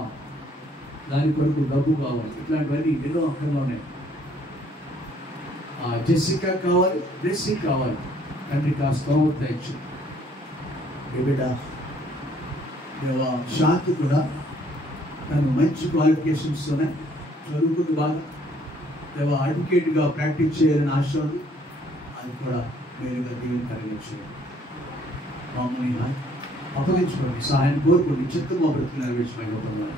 దాని కొరకు డబ్బు కావాలి. ఇట్లాంటివన్నీ ఎన్నో అక్కర్లు ఉన్నాయి. జెసికా కావాలి, బ్లెస్సీ కావాలి. తండ్రి కాస్త దయచు. బిడ్డ దేవా శాంతి కూడా తను మంచి క్వాలిఫికేషన్స్తోనే చదువుకుంది బాగా దేవా. అడ్వకేట్గా ప్రాక్టీస్ చేయాలని ఆశ ఉంది. అది కూడా మేలుగా దీవెన కలిగించాలి. మమ్మల్ని అప్పగించుకోండి, సహాయం కోరుకోండి. చిత్తం మా బ్రతుకు నెరవేర్చమైపోతున్నారు.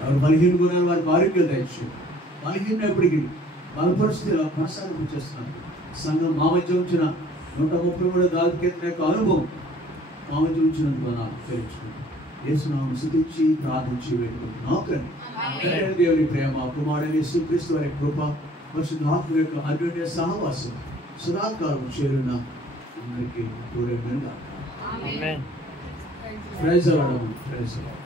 వారు బలహీన గుణాలు వారికి ఆరోగ్యం దయచు. బలహీనప్పటికీ బలపరిస్థితిలో కొనసాగింపు చేస్తున్నారు. సంఘం మా మధ్య ఉంచిన 133 దాల్కెత్తిన యొక్క అనుభవం మా మధ్య ఉంచినందుకు నాకు తెలుసుకుంటాం. యేసునామమున స్తుతించి ప్రార్థించి వేడుకుంటున్నాం తండ్రి. దేవుని ప్రేమ, కుమారుడైన యేసుక్రీస్తు వారి కృప, పరిశుద్ధాత్మ యొక్క అన్యోన్య సహవాసం సదాకాలం చేరున అందరికీ తోడేగా. ఆమేన్. Praise the lord.